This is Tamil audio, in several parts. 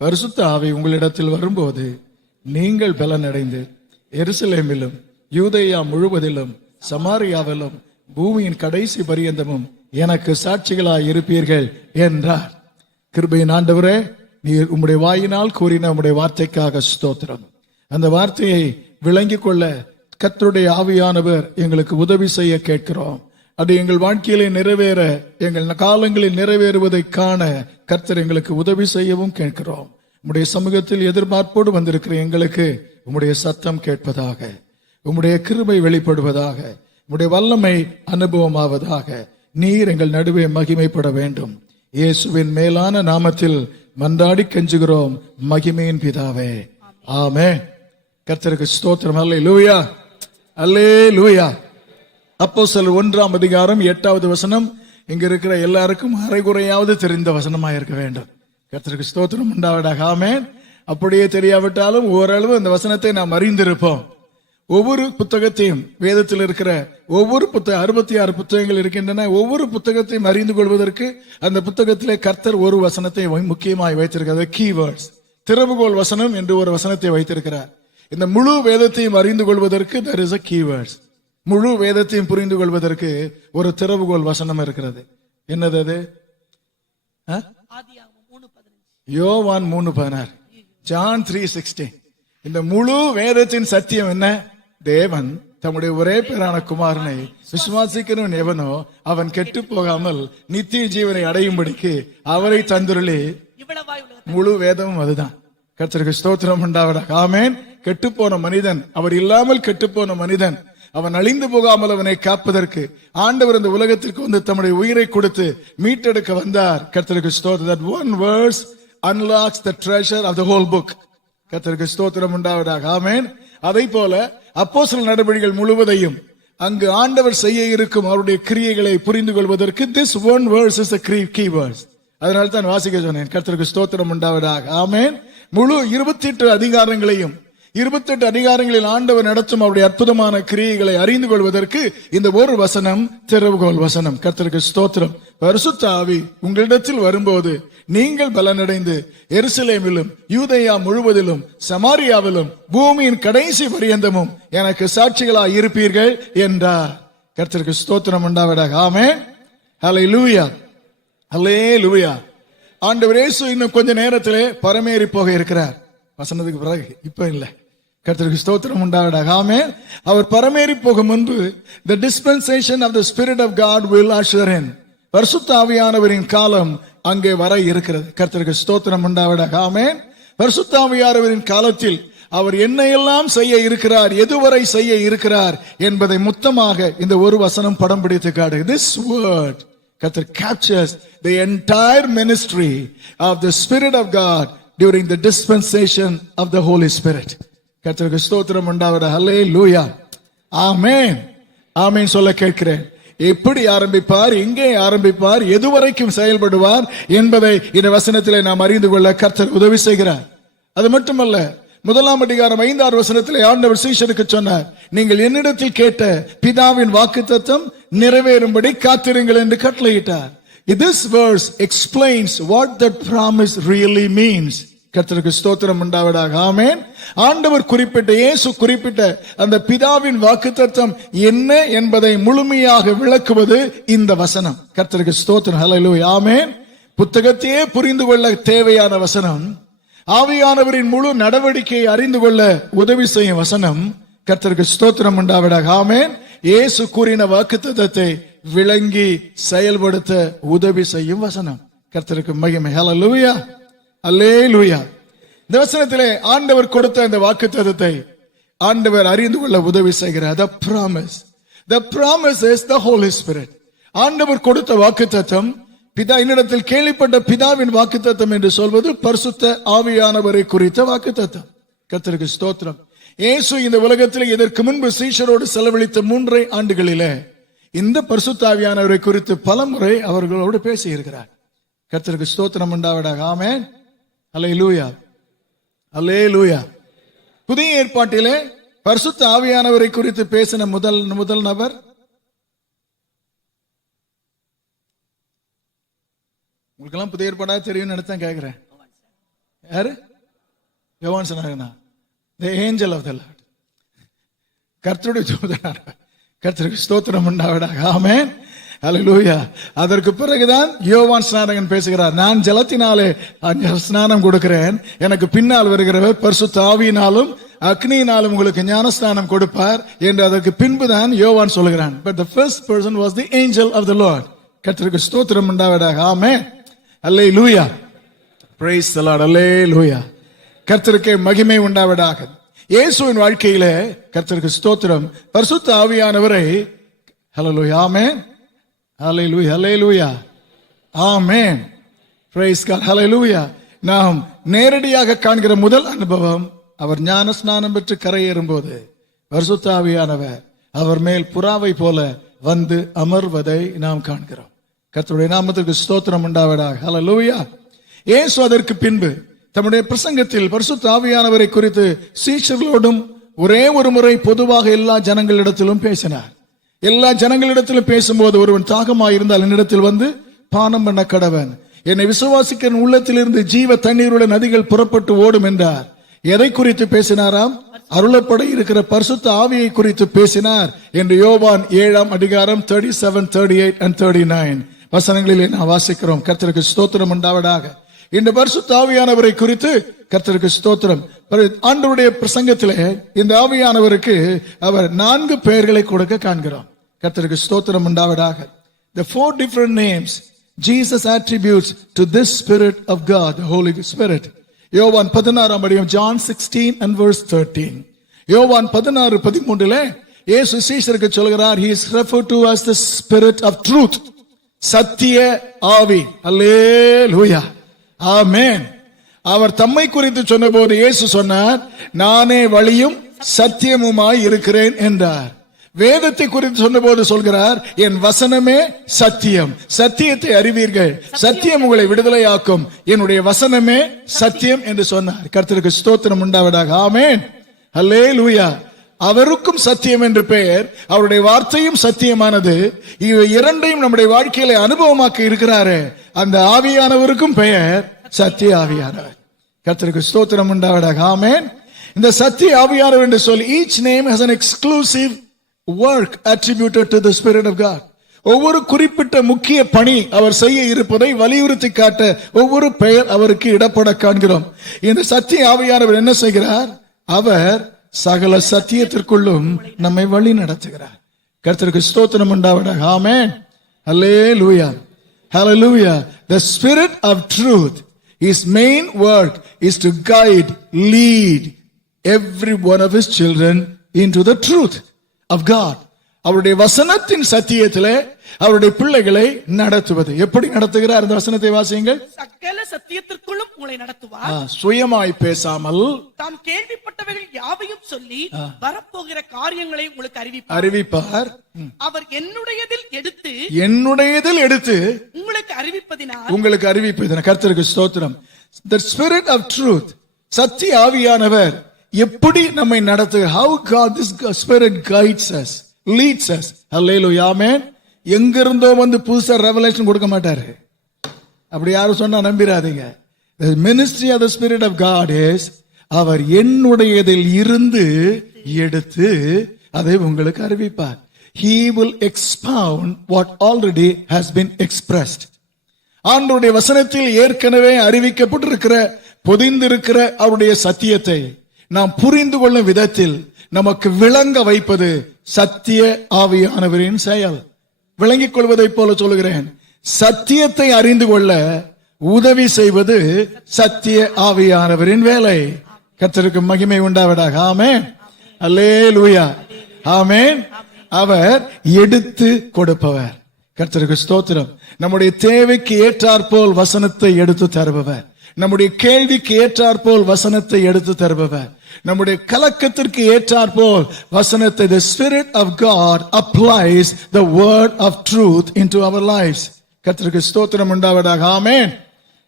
பரிசுத்த ஆவி உங்களிடத்தில் வரும்போது நீங்கள் பலனடைந்து எருசலேமிலும் யூதேயா முழுவதிலும் சமாரியாவிலும் பூமியின் கடைசி பரியந்தமும் எனக்கு சாட்சிகளாய் இருப்பீர்கள் என்றார். கிருபையின் ஆண்டவரே, நீர் உம்முடைய வாயினால் கூறின உம்முடைய வார்த்தைக்காக ஸ்தோத்திரம். அந்த வார்த்தையை விளங்கிக் கொள்ள கர்த்தருடைய ஆவியானவர் எங்களுக்கு உதவி செய்ய கேட்கிறோம். அது எங்கள் வாழ்க்கையிலே நிறைவேற, எங்கள் காலங்களில் நிறைவேறுவதை காண கர்த்தர் எங்களுக்கு உதவி செய்யவும் கேட்கிறோம். உம்முடைய சமூகத்தில் எதிர்பார்ப்போடு வந்திருக்கிற எங்களுக்கு உம்முடைய சத்தம் கேட்பதாக, உம்முடைய கிருபை வெளிப்படுவதாக, உம்முடைய வல்லமை அனுபவமாவதாக. நீர் எங்கள் நடுவே மகிமைப்பட வேண்டும். இயேசுவின் மேலான நாமத்தில் மன்றாடி கெஞ்சுகிறோம், மகிமையின் பிதாவே, ஆமென். கர்த்தருக்கு ஸ்தோத்திரம். அல்லேலூயா, அல்லேலூயா. அப்போஸ்தலர் 1ஆம் அதிகாரம் 8வது வசனம் இங்க இருக்கிற எல்லாருக்கும் அரைகுறையாவது தெரிந்த வசனமா இருக்க வேண்டும். கர்த்தருக்கு ஸ்தோத்திரம் உண்டாவதாக. ஆமென். அப்படியே தெரியாவிட்டாலும் ஓரளவு அந்த வசனத்தை நாம் அறிந்திருப்போம். ஒவ்வொரு புத்தகத்தையும், வேதத்தில் இருக்கிற ஒவ்வொரு 66 புத்தகங்கள் இருக்கின்றன. ஒவ்வொரு புத்தகத்தையும் அறிந்து கொள்வதற்கு அந்த புத்தகத்திலே கர்த்தர் ஒரு வசனத்தை முக்கியமாய் வைத்திருக்கிறார். கீவேர்ட்ஸ், திறவுகோல் வசனம் என்று ஒரு வசனத்தை வைத்திருக்கிறார். இந்த முழு வேதத்தையும் அறிந்து கொள்வதற்கு there is a keywords. முழு வேதத்தையும் புரிந்து கொள்வதற்கு ஒரு திறவுகோல் வசனம் இருக்கிறது. என்னது அது? யோவான் 3:16, ஜான் 3:16. இந்த முழு வேதத்தின் சத்தியம் என்ன? தேவன் தம்முடைய ஒரே பேரான குமாரனை விசுவாசிக்கிறவன் எவனோ அவன் கெட்டு போகாமல் நித்திய ஜீவனை அடையும்படிக்கு அவரை தந்துருளி. முழு வேதமும் அதுதான். கர்த்தருக்கு ஸ்தோத்திரம் உண்டாவதாக. ஆமென். கெட்டுப்போன மனிதன், அவர் இல்லாமல் கெட்டுப்போன மனிதன், அவன் அழிந்து போகாமல் அவனை காப்பதற்கு ஆண்டவர் இந்த உலகத்திற்கு வந்து தம்முடைய உயிரை கொடுத்து மீட்டெடுக்க வந்தார். கர்த்தருக்கு ஸ்தோத்திரம். That one verse unlocks the treasure of the whole book. கர்த்தருக்கு ஸ்தோத்திரம் உண்டாவதாக. ஆமென். அதை போல அப்போஸ்தலர் நடபடிகள் முழுவதையும் அங்கு ஆண்டவர் செய்ய இருக்கும் அவருடைய கிரியைகளை புரிந்து கொள்வதற்கு this one verse is the key verse. அதனால தான் வாசிக்க சொன்னேன். கர்த்தருக்கு ஸ்தோத்திரம் உண்டாவதாக. ஆமென். முழு 28 அதிகாரங்களையும் 28 அதிகாரங்களில் ஆண்டவர் நடத்தும் அவருடைய அற்புதமான கிரியைகளை அறிந்து கொள்வதற்கு இந்த ஒரு வசனம் திறவுகோல் வசனம். கர்த்தருக்கு ஸ்தோத்திரம். பரிசுத்த ஆவி உங்களிடத்தில் வரும்போது நீங்கள் பலனடைந்து எருசலேமிலும் யூதேயா முழுவதிலும் சமாரியாவிலும் பூமியின் கடைசி பரியந்தமும் எனக்கு சாட்சிகளாய் இருப்பீர்கள் என்றார். கர்த்தருக்கு ஸ்தோத்திரம் உண்டாவதாக. ஆமென். ஹல்லேலூயா, ஹல்லேலூயா. ஆண்டவர் இயேசு இன்னும் கொஞ்ச நேரத்திலே பரமேறி போக இருக்கிறார். வசனத்துக்கு பிறகு, இப்ப இல்ல. கர்த்தருக்கு ஸ்தோத்திரம் உண்டாவதாக. ஆமென். அவர் பரமேறி போக முன்பு the dispensation of the spirit of God will usher in. பரிசுத்த ஆவியானவரின் காலம் அங்கே வர இருக்கிறது. கர்த்தருக்கு ஸ்தோத்திரம் உண்டாவதாக. ஆமென். பரிசுத்த ஆவியானவரின் காலத்தில் அவர் என்னையெல்லாம் செய்ய இருக்கிறார், எதுவரை செய்ய இருக்கிறார் என்பதை மொத்தமாக இந்த ஒரு வசனம் படம் பிடித்து காட்டு. This word Kathar captures the entire ministry of the Spirit of God during the dispensation of the Holy Spirit. கர்த்தருக்கு ஸ்தோத்திரம் உண்டாவதாக. ஹல்லேலூயா, ஆமென். ஆமென் சொல்ல கேட்கிறேன். எப்படி ஆரம்பிப்பார், எங்கே ஆரம்பிப்பார், எதுவரைக்கும் செயல்படுவார் என்பதை இந்த வசனத்திலே நாம் அறிந்து கொள்ள கர்த்தர் உதவி செய்கிறார். அது மட்டுமல்ல, 1ஆம் அதிகாரம் 5ஆம் வசனத்திலே ஆண்டவர் சீஷருக்கு சொன்னார், நீங்கள் என்னிடத்தில் கேட்ட பிதாவின் வாக்குத்தத்தம் நிறைவேறும்படி காத்திருங்கள் என்று கட்டளையிட்டார். This verse explains what that promise really means. கர்த்தருக்கு ஸ்தோத்திரம் உண்டாவதாக. ஆமென். ஆண்டவர் குறிப்பிட்ட, இயேசு குறிப்பிட்ட அந்த பிதாவின் வாக்குத்தத்தம் என்ன என்பதை முழுமையாக விளக்குவது இந்த வசனம். கர்த்தருக்கு ஸ்தோத்திரம். ஹல்லேலூயா, ஆமென். புத்தகத்தையே புரிந்து கொள்ள தேவையான வசனம், ஆவியானவரின் முழு நடவடிக்கையை அறிந்து கொள்ள உதவி செய்யும் வசனம். கர்த்தருக்கு ஸ்தோத்திரம் உண்டாவதாக. ஆமென். இயேசு கூறின வாக்குத்தத்தத்தை விளங்கி செயல்படுத்த உதவி செய்யும் வசனம். கர்த்தருக்கு மகிமை. ஹல்லேலூயா, அல்லேலூயா. இந்த வசனத்திலே ஆண்டவர் கொடுத்த இந்த வாக்குத்தத்தத்தை ஆண்டவர் அறிந்து கொள்ள உதவி செய்கிறார். The promise. The promise is the Holy Spirit. ஆண்டவர் கொடுத்த வாக்குத்தத்தம், பிதா என்னிடத்தில் கேள்விப்பட்ட பிதாவின் வாக்குத்தத்தம் என்று சொல்வது பரிசுத்த ஆவியானவரை குறித்த வாக்குத்தத்தம். கர்த்தருக்கு ஸ்தோத்திரம். இயேசு இந்த உலகத்தில் இதற்கு முன்பு சீஷரோடு செலவழித்த 3 ஆண்டுகளிலே இந்த பரிசுத்த ஆவியானவரை குறித்து பல முறை அவர்களோடு பேசி இருக்கிறார். கர்த்தருக்கு ஸ்தோத்திரம் உண்டாவதாக. ஆமென். அல்லேலூயா, அல்லேலூயா. புதிய ஏற்பாட்டிலே பரிசுத்த ஆவியானவரை குறித்து பேசின முதல் நபர் உங்களுக்கெல்லாம் புதிய ஏற்பாடா தெரியும் நினைத்தான் கேட்கிறேன். யாரு? யோவான் ஸ்நானகனா? The angel of the Lord. கர்த்தருடைய தூதனானவர். கர்த்தருக்கு ஸ்தோத்திரம் உண்டாவதாக. ஆமென். ஹல்லேலூயா. அதற்கு பிறகுதான் யோவான் ஸ்நானகன் பேசுகிறார், நான் ஜலத்தினாலே ஸ்நானம் கொடுக்கிறேன், எனக்கு பின்னால் வருகிறவர் பரிசுத்த ஆவியினாலும் அக்னியினாலும் உங்களுக்கு ஞானஸ்நானம் கொடுப்பார் என்று அதற்கு பின்புதான் யோவான் சொல்கிறான். But the first person was the angel of the Lord. கர்த்தருக்கு ஸ்தோத்திரம் உண்டாவதாக. ஆமென். ஹல்லேலூயா. Praise the Lord. ஹல்லேலூயா. கர்த்தருக்கு மகிமை உண்டாவதாக. இயேசுவின் வாழ்க்கையிலே கர்த்தருக்கு ஸ்தோத்திரம், பரிசுத்த ஆவியானவரை ஹல்லேலூயா. ஆமென். ஹல்லேலூயா. ஹல்லேலூயா. ஆமென். Praise God. ஹல்லேலூயா. நாம் நேரடியாக காண்கிற முதல் அனுபவம், அவர் ஞான ஸ்நானம் பெற்று கரையேறும்போது பரிசுத்த ஆவியானவர் அவர் மேல் புறாவை போல வந்து அமர்வதை நாம் காண்கிறோம். கர்த்தருடைய நாமத்திற்கு ஸ்தோத்திரம் உண்டாவதாக. ஹல்லேலூயா. இயேசு அதற்கு பின்பு தம்முடைய பிரசங்கத்தில் பரிசுத்த ஆவியானவரை குறித்து சீஷர்களோடும் ஒரே ஒரு முறை பொதுவாக எல்லா ஜனங்களிடத்திலும் பேசினார். எல்லா ஜனங்களிடத்திலும் பேசும்போது, ஒருவன் தாகமாய் இருந்தால் என்னிடத்தில் வந்து பானம் பண்ண கடவன், என்னை விசுவாசிக்கிற உள்ளத்திலிருந்து ஜீவ தண்ணீருள்ள நதிகள் புறப்பட்டு ஓடும் என்றார். எதை குறித்து பேசினாராம்? அருளப்பட இருக்கிற பரிசுத்த ஆவியை குறித்து பேசினார் என்று யோவான் 7ஆம் அதிகாரம் 37, 38 and 39 வசனங்களிலே நான் வாசிக்கிறோம். கர்த்தருக்கு ஸ்தோத்திரம் உண்டாவதாக. இந்த பரிசுத்த ஆவியானவரை குறித்து கர்த்தருக்கு ஸ்தோத்திரம். ஆண்டவருடைய பிரசங்கத்திலே இந்த ஆவியானவருக்கு அவர் 4 பெயர்களை கொடுக்க காண்கிறோம். கர்த்தருக்கு ஸ்தோத்திரம் உண்டாவதாக. The 4 different names Jesus attributes to this Spirit of God, the Holy Spirit. யோவான் 16ஆம் அதிகாரம், John 16 and verse 13. யோவான் 16:13 இயேசு சீஷருக்கு சொல்கிறார், he is referred to as the Spirit of truth, சத்திய ஆவி. அல்லேலூயா. ஆமென். அவர் தம்மை குறித்து சொன்னபோது இயேசு சொன்னார், நானே வழியும் சத்தியமுமாய் இருக்கிறேன் என்றார். வேதத்தை குறித்து சொன்னபோது சொல்கிறார், என் வசனமே சத்தியம், சத்தியத்தை அறிவீர்கள், சத்தியம் உங்களை விடுதலையாக்கும், என்னுடைய வசனமே சத்தியம் என்று சொன்னார். கர்த்தருக்கு ஸ்தோத்திரம் உண்டாவதாக. ஆமென். அல்லேலூயா. அவருக்கும் சத்தியம் என்று பெயர், அவருடைய வார்த்தையும் சத்தியமானது. இவை இரண்டையும் நம்முடைய வாழ்க்கையில அனுபவமாக்கி இருக்கிறாரே, அந்த ஆவியானவருக்கும் பெயர் சத்திய ஆவியானவர். கர்த்தருக்கு ஸ்தோத்திரம் உண்டாவதாக. ஆமென். இந்த சத்திய ஆவியானவர் என்று சொல்லி, each name has an exclusive work attributed to the Spirit of God. ஒவ்வொரு குறிப்பிட்ட முக்கிய பணி அவர் செய்ய இருப்பதை வலியுறுத்தி காட்ட ஒவ்வொரு பெயர் அவருக்கு இடப்பட காண்கிறோம். இந்த சத்திய ஆவியானவர் என்ன செய்கிறார்? அவர் சகல சத்தியத்திற்குள்ளும் நம்மை வழி நடத்துகிறார். கர்த்தருக்கு ஸ்தோத்திரம் உண்டாவதாக. ஆமென். ஹல்லேலூயா. ஹல்லேலூயா. The Spirit of truth, his main work is to guide, lead every one of his children into the truth of God. அவருடைய வசனத்தின் சத்தியத்திலே அவருடைய பிள்ளைகளை நடத்துவது. எப்படி நடத்துகிறார்? அந்த வசனத்தை வாசியுங்கள். சகல சத்தியத்திற்குள்ளும் உங்களை நடத்துவார், சுயமாய் பேசாமல் தாம் கேள்விப்பட்டவைகள் யாவையும் சொல்லி வரப்போகிற காரியங்களை உங்களுக்கு அறிவிப்பார். அவர் என்னுடையதில் எடுத்து உங்களுக்கு அறிவிப்பதினால். கர்த்தருக்கு ஸ்தோத்திரம். The Spirit of truth, சத்திய ஆவியானவர் எப்படி நம்மை நடத்துகிறார்? How God, this Spirit guides us, leads us. Hallelujah. Amen. எங்கிருந்தோ வந்து புதுசா ரெவலேஷன் கொடுக்க மாட்டாரு. அப்படி யாரும் சொன்னா நம்பிராதீங்க. The ministry of the Spirit of God is, அவர் என்னுடையதில் இருந்து எடுத்து அதை உங்களுக்கு அறிவிப்பார். He will expound what already has been expressed. ஆண்டவருடைய வசனத்தில் ஏற்கனவே அறிவிக்கப்பட்டிருக்கிற, பொதிந்திருக்கிற அவருடைய சத்தியத்தை நாம் புரிந்து கொள்ளும் விதத்தில் நமக்கு விளங்க வைப்பது சத்திய ஆவியானவரின் செயல். விளங்கிக் கொள்வதை போல சொல்கிறேன், சத்தியத்தை அறிந்து கொள்ள உதவி செய்வது சத்திய ஆவியானவரின் வேலை. கர்த்தருக்கு மகிமை உண்டாவதாக. ஆமென். அல்லேலூயா. ஆமென். அவர் எடுத்து கொடுப்பவர். கர்த்தருக்கு ஸ்தோத்திரம். நம்முடைய தேவைக்கு ஏற்றாற்போல் வசனத்தை எடுத்து தருபவர், நம்முடைய கேள்விக்கு ஏற்றாற்போல் வசனத்தை எடுத்து தருபவர், நம்முடைய கலக்கத்திற்கு ஏற்றாற்போல் வசனத்தை. The Spirit of God applies the word of truth into our lives. கர்த்தருக்கு ஸ்தோத்திரம் உண்டாவதாக. ஆமென்.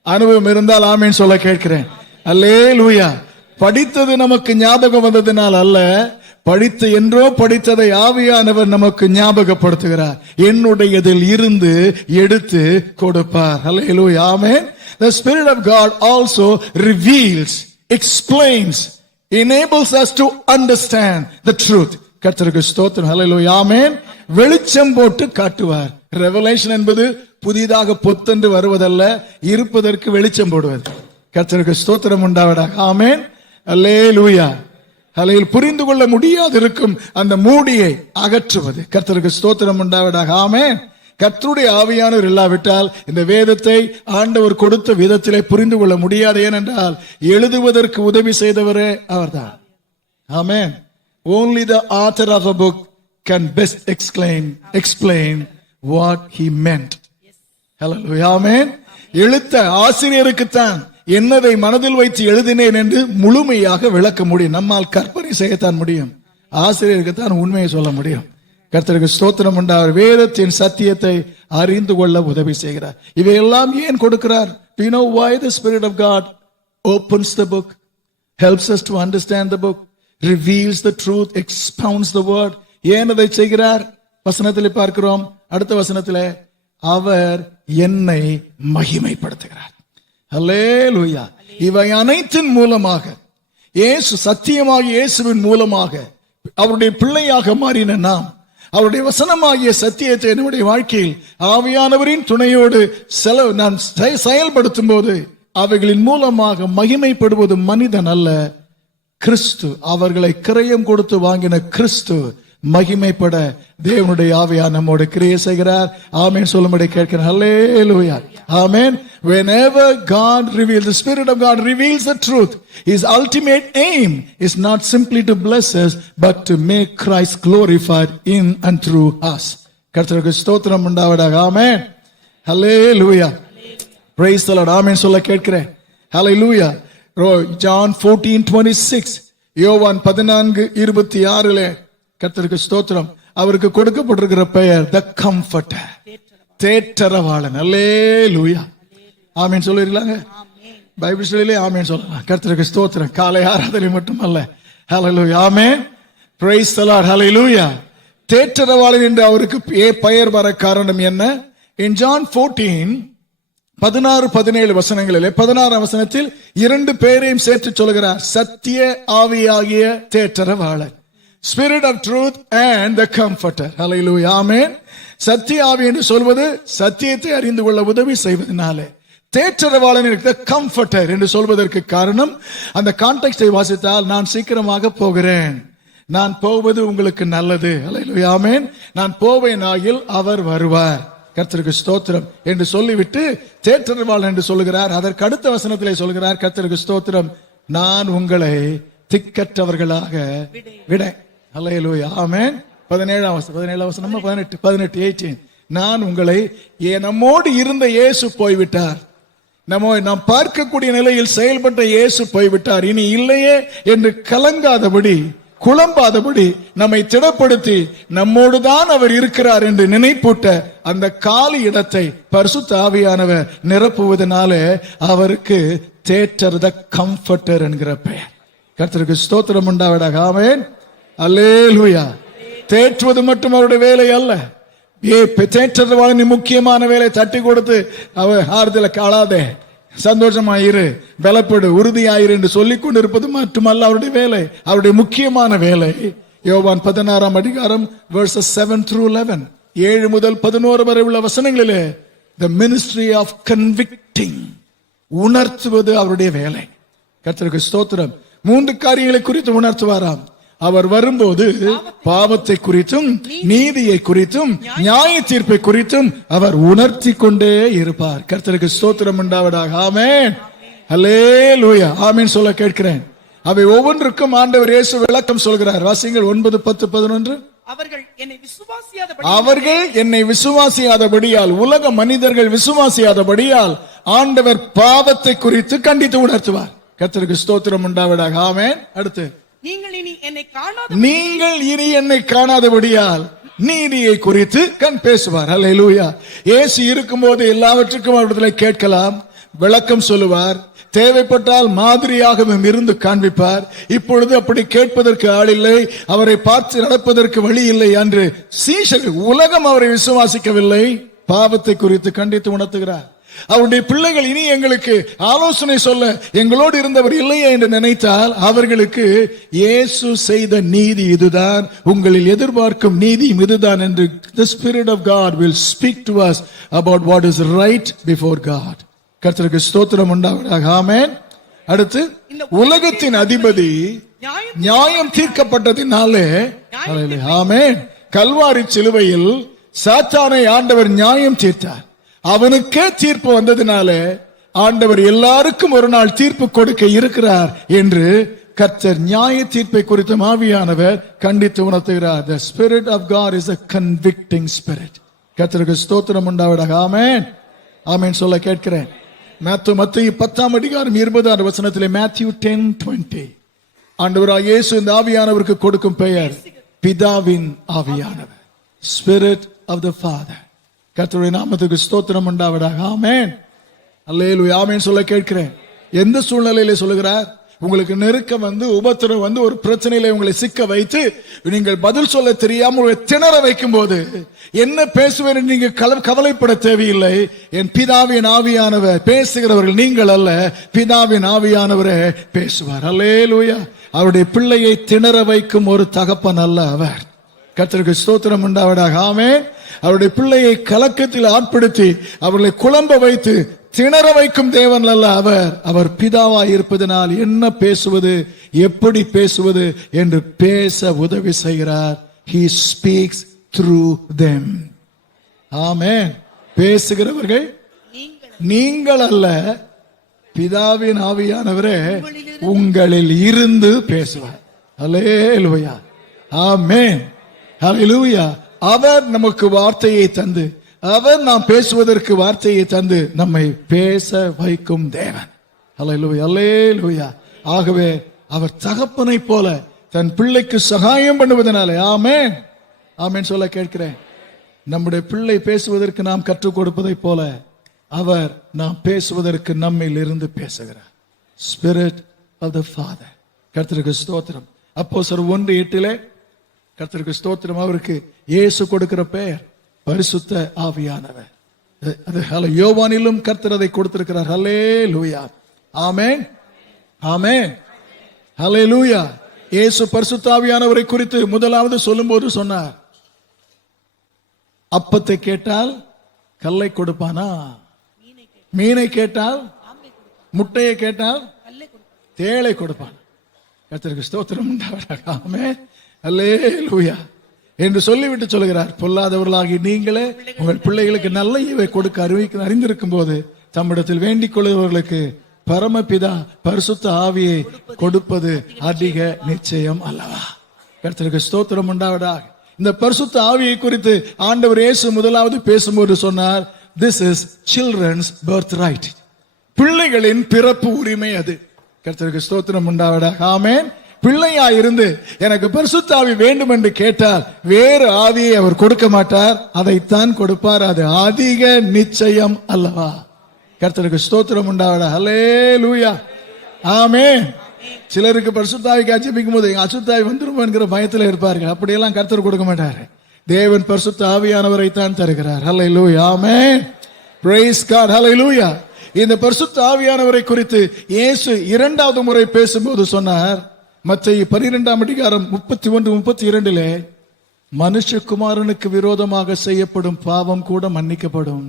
அனுபவம் இருந்தால் ஆமென் சொல்ல கேட்கிறேன். அல்லேலூயா. படித்தது நமக்கு ஞாபகம் வந்ததினால் அல்ல, என்றோ படித்ததை ஆவியானவர் நமக்கு ஞாபகப்படுத்துகிறார். என்னுடையதில் இருந்து எடுத்து கொடுப்பார். அல்லேலூயா. ஆமென். The Spirit of God also reveals, explains, enables us to understand the truth. கர்த்தருக்கு ஸ்தோத்திரம். ஹல்லேலூயா. ஆமென். வெளிச்சம் போட்டு காட்டுவார். ரெவலேஷன் என்பது புதிதாக பொத்தென்று வருவதல்ல, இருப்பதற்கு வெளிச்சம் போடுவது. கர்த்தருக்கு ஸ்தோத்திரம் உண்டாவதாக. ஆமென். அல்லேலூயா. ஹல்லேலூயா. புரிந்து கொள்ள முடியாது இருக்கும் அந்த மூடியை அகற்றுவது. கர்த்தருக்கு ஸ்தோத்திரம் உண்டாவதாக. ஆமென். கர்த்தருடைய ஆவியானவர் இல்லாவிட்டால் இந்த வேதத்தை ஆண்டவர் கொடுத்த விதத்திலே புரிந்து கொள்ள முடியாது. ஏனென்றால் எழுதுவதற்கு உதவி செய்தவரே அவர்தான். ஆமென். Only the author of a book can best explain what he meant. Hallelujah. Amen. எழுத்த ஆசிரியருக்குத்தான் என்னதை மனதில் வைத்து எழுதினேன் என்று முழுமையாக விளக்க முடியும். நம்மால் கற்பனை செய்யத்தான் முடியும், ஆசிரியருக்கு தான் உண்மையை சொல்ல முடியும். கர்த்தருக்கு ஸ்தோத்திரம் உண்டாவர். வேதத்தின் சத்தியத்தை அறிந்து கொள்ள உதவி செய்கிறார். இவையெல்லாம் ஏன் கொடுக்கிறார்? Do you know why the Spirit of God opens the book, helps us to understand the book, reveals the truth, expounds the word? ஏன் அதை செய்கிறார்? வசனத்தில் பார்க்கிறோம். அடுத்த வசனத்திலே அவர் என்னை மகிமைப்படுத்துகிறார். அல்லேலூயா. இவை அனைத்தின் மூலமாக இயேசு, சத்தியமாக இயேசுவின் மூலமாக அவருடைய பிள்ளையாக மாறின நாம் அவருடைய வசனமாகிய சத்தியத்தை என்னுடைய வாழ்க்கையில் ஆவியானவரின் துணையோடு நான் செயல்படுத்தும் போது அவைகளின் மூலமாக மகிமைப்படுவது மனிதன் அல்ல, கிறிஸ்து. அவர்களை கிரயம் கொடுத்து வாங்கின கிறிஸ்து மகிமைப்பட தேவனுடைய ஆவியார் நம்மோடு கிரியை செய்கிறார். ஆமென் சொல்லும்படி கேட்கிறேன். ஹல்லேலூயா. ஆமென். Whenever God reveals, the Spirit of God reveals the truth, His ultimate aim is not simply to bless us, but to make Christ glorified in and through us. கர்த்தருக்கு ஸ்தோத்திரம் உண்டாவதாக. ஆமென். ஹல்லேலூயா. Praise the Lord. ஆமென் சொல்ல கேட்கிறேன். ஹல்லேலூயா. John 14:26, யோவான் 14:26 கர்த்தருக்கு ஸ்தோத்திரம். அவருக்கு கொடுக்கப்பட்டிருக்கிற பெயர் த கம்ஃபர்டர், தேற்றரவாளன். அல்லேலூயா. ஆமென் சொல்லிருக்கலாங்க. பைபிள் ஸ்டடியிலே ஆமென் சொல்லலாம். கர்த்தருக்கு ஸ்தோத்திரம். காலை ஆராதனை மட்டுமல்ல. ஹல்லேலூயா. ஆமென். Price the Lord. ஹல்லேலூயா. தேற்றரவாளன் என்று அவருக்கு பெயர் வர காரணம் என்ன? In John 14:16-17 வசனங்களிலே 16ஆம் வசனத்தில் இரண்டு பேரையும் சேர்த்து சொல்கிறார். சத்திய ஆவியாகிய தேற்றரவாளன், Spirit of truth and the comforter. Hallelujah. Amen. சத்திய ஆவி என்று சொல்வது சத்தியத்தை அறிந்து கொள்ள உதவி செய்வதனாலே, தேற்றரவாளன் the comforter என்று சொல்வதற்கு காரணம், அந்த கான்டெக்ஸ்டை வாசித்தால் நான் சீக்கிரமாக போகிறேன், நான் போவது உங்களுக்கு நல்லது. ஹல்லேலூயா. ஆமென். நான் போவேனாகில் அவர் வருவார். கர்த்தருக்கு ஸ்தோத்திரம் என்று சொல்லிவிட்டு தேற்றரவாளன் என்று சொல்லுகிறார். அதற்கு அடுத்த வசனத்திலே சொல்கிறார், கர்த்தருக்கு ஸ்தோத்திரம், நான் உங்களை திக்கற்றவர்களாக விட. ஹல்லேலூயா. ஆமென். 17 வசனம் 18 நான் உங்களை, நம்மோடு இருந்த இயேசு போய்விட்டார், நாம் பார்க்கக்கூடிய நிலையில் செயல்பட்ட இயேசு போய்விட்டார், இனி இல்லையே என்று கலங்காதபடி, குழம்பாதபடி நம்மை திடப்படுத்தி நம்மோடுதான் அவர் இருக்கிறார் என்று நினைப்பூட்ட அந்த காலி இடத்தை பரிசுத்த ஆவியானவர் நிரப்புவதனாலே அவருக்கு தேற்றர் த கம்ஃபர்டர் என்கிற பெயர். கர்த்தருக்கு ஸ்தோத்திரம் உண்டாவதாக. ஆமென். அல்லேலூயா. தேற்றுவது மட்டும் அவருடைய வேலை அல்ல. தேற்றரவாளனின் முக்கியமான வேலை தட்டி கொடுத்து அவர் ஆறுதல காளாதே, சந்தோஷமாயிரு, பலப்படு, உறுதியாயிரு என்று சொல்லிக் கொண்டிருப்பது மட்டுமல்ல அவருடைய வேலை. அவருடைய முக்கியமான வேலை யோவான் 16ஆம் அதிகாரம் verses 7-11, 7 முதல் 11 வரை உள்ள வசனங்களிலே the ministry of convicting, உணர்த்துவது அவருடைய வேலை. கர்த்தருக்கு ஸ்தோத்திரம். 3 காரியங்களை குறித்து உணர்த்துவாராம். அவர் வரும்போது பாவத்தை குறித்தும் நீதியை குறித்தும் நியாய தீர்ப்பை குறித்தும் அவர் உணர்த்தி கொண்டே இருப்பார். கர்த்தருக்கு ஸ்தோத்திரம் உண்டாவதாக. ஆமென். அல்லேலூயா. ஆமென் சொல்ல கேட்கிறேன். அவை ஒவ்வொன்றுக்கும் ஆண்டவர் இயேசு விளக்கம் சொல்கிறார். வாசிங்கள் 9, 10, 11. அவர்கள் என்னை விசுவாசியாதபடியால், உலக மனிதர்கள் விசுவாசியாதபடியால் ஆண்டவர் பாவத்தை குறித்து கண்டித்து உணர்த்துவார். கர்த்தருக்கு ஸ்தோத்திரம் உண்டாவதாக. ஆமென். அடுத்து, நீங்கள் இனி என்னை காணாதபடியால் நீதியை குறித்து பேசுவார். அல்லேலூயா. இயேசு இருக்கும்போது எல்லாவற்றுக்கும் அவரிடத்தில் கேட்கலாம், விளக்கம் சொல்லுவார், தேவைப்பட்டால் மாதிரியாகவும் இருந்து காண்பிப்பார். இப்பொழுது அப்படி கேட்பதற்கு ஆள் இல்லை, அவரை பார்த்து நடப்பதற்கு வழி இல்லை என்று சீஷர்கள், உலகம் அவரை விசுவாசிக்கவில்லை, பாவத்தை குறித்து கண்டித்து உணர்த்துகிறார். அவருடைய பிள்ளைகள் இனி எங்களுக்கு ஆலோசனை சொல்ல எங்களோடு இருந்தவர் இல்லையே என்று நினைத்தால் அவர்களுக்கு இயேசு செய்த நீதி இதுதான், உங்களில் எதிர்பார்க்கும் நீதியும் இதுதான் என்று the Spirit of God will speak to us about what is right before God. கர்த்தருக்கு ஸ்தோத்திரம் உண்டாவதாக. ஆமென். அடுத்து, உலகத்தின் அதிபதி நியாயம் தீர்க்கப்பட்டதினாலே, ஆமென், கல்வாரி சிலுவையில் சாத்தானை ஆண்டவர் நியாயம் தீர்த்தார். அவனுக்கே தீர்ப்பு வந்ததினால ஆண்டவர் எல்லாருக்கும் ஒரு நாள் தீர்ப்பு கொடுக்க இருக்கிறார் என்று கர்த்தர் நியாய தீர்ப்பை குறித்து ஆவியானவர் கண்டித்து உணர்த்துகிறார். The Spirit of God is a convicting spirit. கர்த்தருக்கு ஸ்தோத்திரம் உண்டாவதாக. ஆமென். ஆமென் சொல்ல கேட்கிறேன். மத்தேயு 10ஆம் அதிகாரம் 20ஆம் வசனத்திலே Matthew 10:20 ஆண்டவராகிய இயேசு இந்த ஆவியானவருக்கு கொடுக்கும் பெயர் பிதாவின் ஆவியானவர். Spirit of the Father. கர்த்தருடைய நாமத்துக்கு ஸ்தோத்திரம் உண்டாவதாக. ஆமென். அல்லேலூயா. ஆமென் சொல்ல கேட்கிறேன். எந்த சூழ்நிலையில சொல்லுகிறார்? உங்களுக்கு நெருக்கம் வந்து, உபத்திரம் வந்து, ஒரு பிரச்சனையில உங்களை சிக்க வைத்து நீங்கள் பதில் சொல்ல தெரியாம உங்களை திணற வைக்கும் போது என்ன பேசுவேன் என்று நீங்க கவலைப்பட தேவையில்லை. என் பிதாவின் ஆவியானவர் பேசுகிறவர்கள் நீங்கள் அல்ல, பிதாவின் ஆவியானவரே பேசுவார். அல்லேலூயா. அவருடைய பிள்ளையை திணற வைக்கும் ஒரு தகப்பன் அல்ல அவர். கர்த்தருக்கு ஸ்தோத்திரம் உண்டாவதாக. ஆமென். அவருடைய பிள்ளையை கலக்கத்தில் ஆட்படுத்தி அவர்களை குழம்ப வைத்து திணற வைக்கும் தேவன் அல்ல அவர். அவர் பிதாவாய் இருப்பதனால் என்ன பேசுவது, எப்படி பேசுவது என்று பேச உதவி செய்கிறார். He speaks through them. ஆமென். பேசுகிறவர்கள் நீங்கள் அல்ல, பிதாவின் ஆவியானவரே உங்களில் இருந்து பேசுவார். அல்லேலூயா. ஆமென். ஹல்லேலூயா. அவர் நமக்கு வார்த்தையை தந்து, அவர் நாம் பேசுவதற்கு வார்த்தையை தந்து நம்மை பேச வைக்கும் தேவன். ஹல்லேலூயா. அல்லேலூயா. ஆகவே அவர் தகப்பனை போல தன் பிள்ளைக்கு சகாயம் பண்ணுவதனாலே, ஆமென், ஆமென் சொல்ல கேட்கிறேன், நம்முடைய பிள்ளை பேசுவதற்கு நாம் கற்றுக் கொடுப்பதை போல அவர் நாம் பேசுவதற்கு நம்மில் இருந்து பேசுகிறார். Spirit of the Father. கர்த்தருக்கு ஸ்தோத்திரம். அப்போஸ்தலர் 1:8 கர்த்தருக்கு ஸ்தோத்திரம். அவருக்கு இயேசு கொடுக்கிற பெயர் பரிசுத்த ஆவியானவர். அது யோவானிலும் கர்த்தர் அதை கொடுத்திருக்கிறார். ஹல்லேலூயா. ஆமென். ஆமென். ஹல்லேலூயா. இயேசு பரிசுத்த ஆவியானவரை குறித்து முதலாவது சொல்லும்போது சொன்னார், அப்பத்தை கேட்டால் கல்லை கொடுப்பானா? மீனை கேட்டால், முட்டையை கேட்டால் தேளை கொடுப்பான். கர்த்தருக்கு ஸ்தோத்திரம் உண்டாவதாக. ஆமென். அல்லேலூயா என்று சொல்லிவிட்டு சொல்கிறார், பொல்லாதவர்களாகி நீங்களே உங்கள் பிள்ளைகளுக்கு நல்ல ஈவை கொடுக்க அறிந்திருக்கும் போது தம்மிடத்தில் வேண்டிக் கொள்கிறவர்களுக்கு பரமபிதா பரிசுத்த ஆவியை கொடுப்பது அதிக நிச்சயம் அல்லவா? கர்த்தருக்கு ஸ்தோத்திரம் உண்டாவதாக. இந்த பரிசுத்த ஆவியை குறித்து ஆண்டவர் இயேசு முதலாவது பேசும்போது சொன்னார், this is children's birthright. பிள்ளைகளின் பிறப்பு உரிமை அது. கர்த்தருக்கு ஸ்தோத்திரம் உண்டாவதாக. ஆமென். பிள்ளையாயிருந்து எனக்கு பரிசுத்த ஆவி வேண்டும் என்று கேட்டால் வேறு ஆவியை அவர் கொடுக்க மாட்டார், அதைத்தான் கொடுப்பார். அது அதிக நிச்சயம் அல்லவா? கர்த்தருக்கு ஸ்தோத்திரம் உண்டாவதாக. ஹல்லேலூயா. ஆமென். சிலருக்கு பரிசுத்த ஆவிக்கு ஜெபிக்கும் போது அசுத்தாவி வந்துரும் என்கிற பயத்தில் இருப்பார்கள். அப்படியெல்லாம் கர்த்தர் கொடுக்க மாட்டார். தேவன் பரிசுத்த ஆவியானவரை தான் தருகிறார். ஹல்லேலூயா. ஆமென். Praise God. ஹல்லேலூயா. இந்த பரிசுத்த ஆவியானவரை குறித்து இயேசு இரண்டாவது முறை பேசும்போது சொன்னார், மத்தேயு 12ஆம் அதிகாரம் 31-32 மனுஷகுமாரனுக்கு விரோதமாக செய்யப்படும் பாவம் கூட மன்னிக்கப்படும்,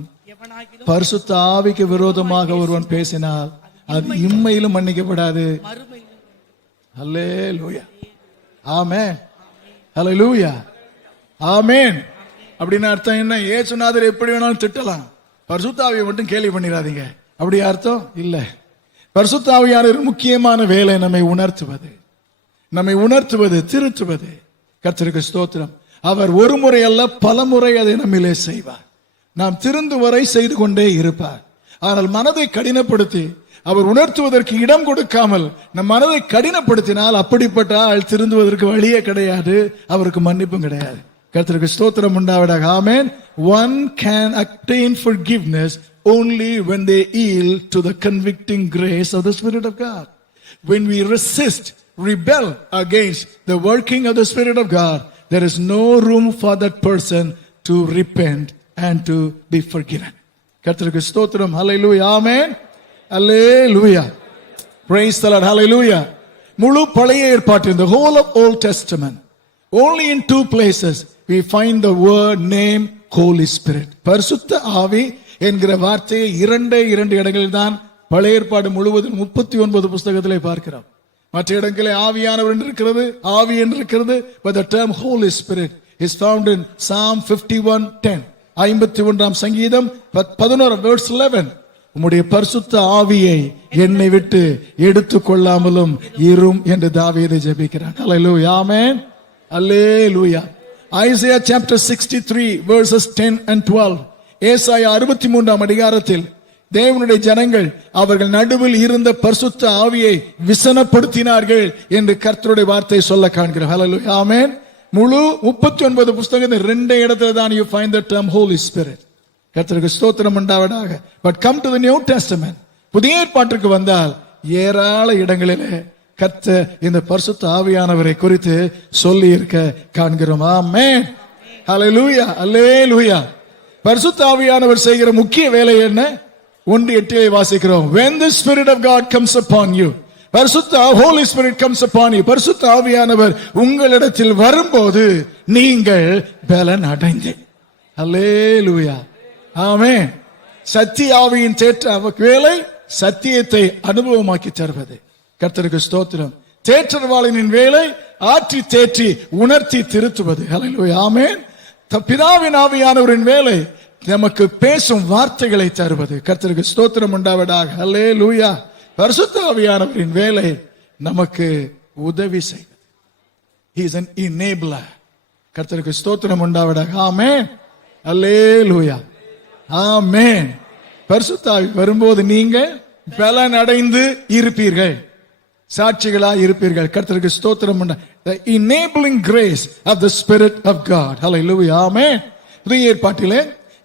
பரிசுத்த ஆவிக்கு விரோதமாக ஒருவன் பேசினால் அது இம்மையிலும் மன்னிக்கப்படாது. அல்லேலூயா. ஆமென். அல்லேலூயா. ஆமென். அப்படின்னு அர்த்தம் என்ன? இயேசுநாதர் எப்படி வேணாலும் திட்டலாம், பரிசுத்த ஆவியை மட்டும் கேலி பண்ணிடாதீங்க, அப்படி அர்த்தம் இல்ல. பரிசுத்த ஆவியானவர் முக்கியமான வேலை நம்மை உணர்த்துவது, திருத்துவது. கர்த்தருக்கு ஸ்தோத்திரம். அவர் ஒரு முறை அல்ல பல முறை அதை நம்மிலே செய்வார். நாம் திருந்து வரை செய்து கொண்டே இருப்பார். ஆனால் மனதை கடினப்படுத்தி அவர் உணர்த்துவதற்கு இடம் கொடுக்காமல் நம் மனதை கடினப்படுத்தினால் அப்படிப்பட்ட ஆள் திருந்துவதற்கு வழியே கிடையாது, அவருக்கு மன்னிப்பும் கிடையாது. கர்த்தருக்கு ஸ்தோத்திரம் உண்டாவதாக. ஆமென். One can attain forgiveness only when they yield to the convicting grace of the Spirit of God. When we resist, rebel against the working of the Spirit of God, there is no room for that person to repent and to be forgiven. கர்த்தருக்கு ஸ்தோத்திரம். ஹல்லேலூயா. ஆமென். ஹல்லேலூயா. Praise the Lord. Hallelujah. முழு பழைய ஏற்பாட்டில் the whole of Old Testament only in two places we find the word name Holy Spirit. பரிசுத்த ஆவி என்கிற வார்த்தையை இரண்டு இடங்களில் தான் பழைய ஏற்பாடு முழுவதும் 39 புத்தகத்திலே பார்க்கிறோம். மற்ற இடங்களில் ஆவியானவர் என்று இருக்கிறது, ஆவி என்று இருக்கிறது. But the term Holy Spirit is found in Psalm 51:10. 51ஆம் சங்கீதம் 11 verse 11. உம்முடைய பரிசுத்த ஆவியை என்னை விட்டு எடுத்துக் கொள்ளாமலும் இரும் என்று தாவீது ஜெபிக்கிறான். ஹல்லேலூயா. ஆமென். ஹல்லேலூயா. Isaiah chapter 63 verses 10 and 12. ஏசாயா 63ஆம் அதிகாரத்தில் தேவனுடைய ஜனங்கள் அவர்கள் நடுவில் இருந்த பரிசுத்த ஆவியை விசனப்படுத்தினார்கள் என்று கர்த்தருடைய வார்த்தை சொல்ல காண்கிறோம். ஹல்லேலூயா. ஆமென். முழு 39 புத்தகத்தில் 2 இடத்துல தான் you find the term Holy Spirit. கர்த்தருக்கு ஸ்தோத்திரம் உண்டாவதாக. But come to the New Testament. புதிய ஏற்பாட்டுக்கு வந்தால் ஏராள இடங்களிலே கர்த்தர் இந்த பரிசுத்த ஆவியானவரை குறித்து சொல்லி இருக்க காண்கிறோம். ஆமென். ஹல்லேலூயா. ஹல்லேலூயா. பரிசுத்த ஆவியானவர் செய்கிற முக்கிய வேலை என்ன? 1:8 வாசிக்கிறோம். When the Spirit of God comes upon you. பரிசுத்த Holy Spirit comes upon you. பரிசுத்த ஆவியானவர் உங்களிடத்தில் வரும்போது நீங்கள் பலன் அடைந்து. ஹல்லேலூயா. ஆமென். சத்திய ஆவியின் வேலை சத்தியத்தை அனுபவமாக்கி தருவது. கர்த்தருக்கு ஸ்தோத்திரம். தேற்றவாளனின் வேலை ஆற்றி தேற்றி உணர்த்தி திருத்துவது. ஹல்லேலூயா. ஆமென். பிதாவின் ஆவியானவரின் வேலை நமக்கு பேசும் வார்த்தைகளை தருவது. கர்த்தருக்கு ஸ்தோத்திரம் உண்டாவதாக. ஹல்லேலூயா. பரிசுத்த ஆவியானவரின் வேலை நமக்கு உதவி செய்வது. He is an enabler. கர்த்தருக்கு ஸ்தோத்திரம் உண்டாவதாக. ஆமென். ஹல்லேலூயா. ஆமென். பரிசுத்த ஆவி வரும்போது நீங்க பலன் அடைந்து இருப்பீர்கள், சாட்சிகளாய் இருப்பீர்கள். கர்த்தருக்கு ஸ்தோத்திரம் உண்டா. The enabling grace of the Spirit of God. Hallelujah. Amen. புதிய ஏற்பாட்டிலே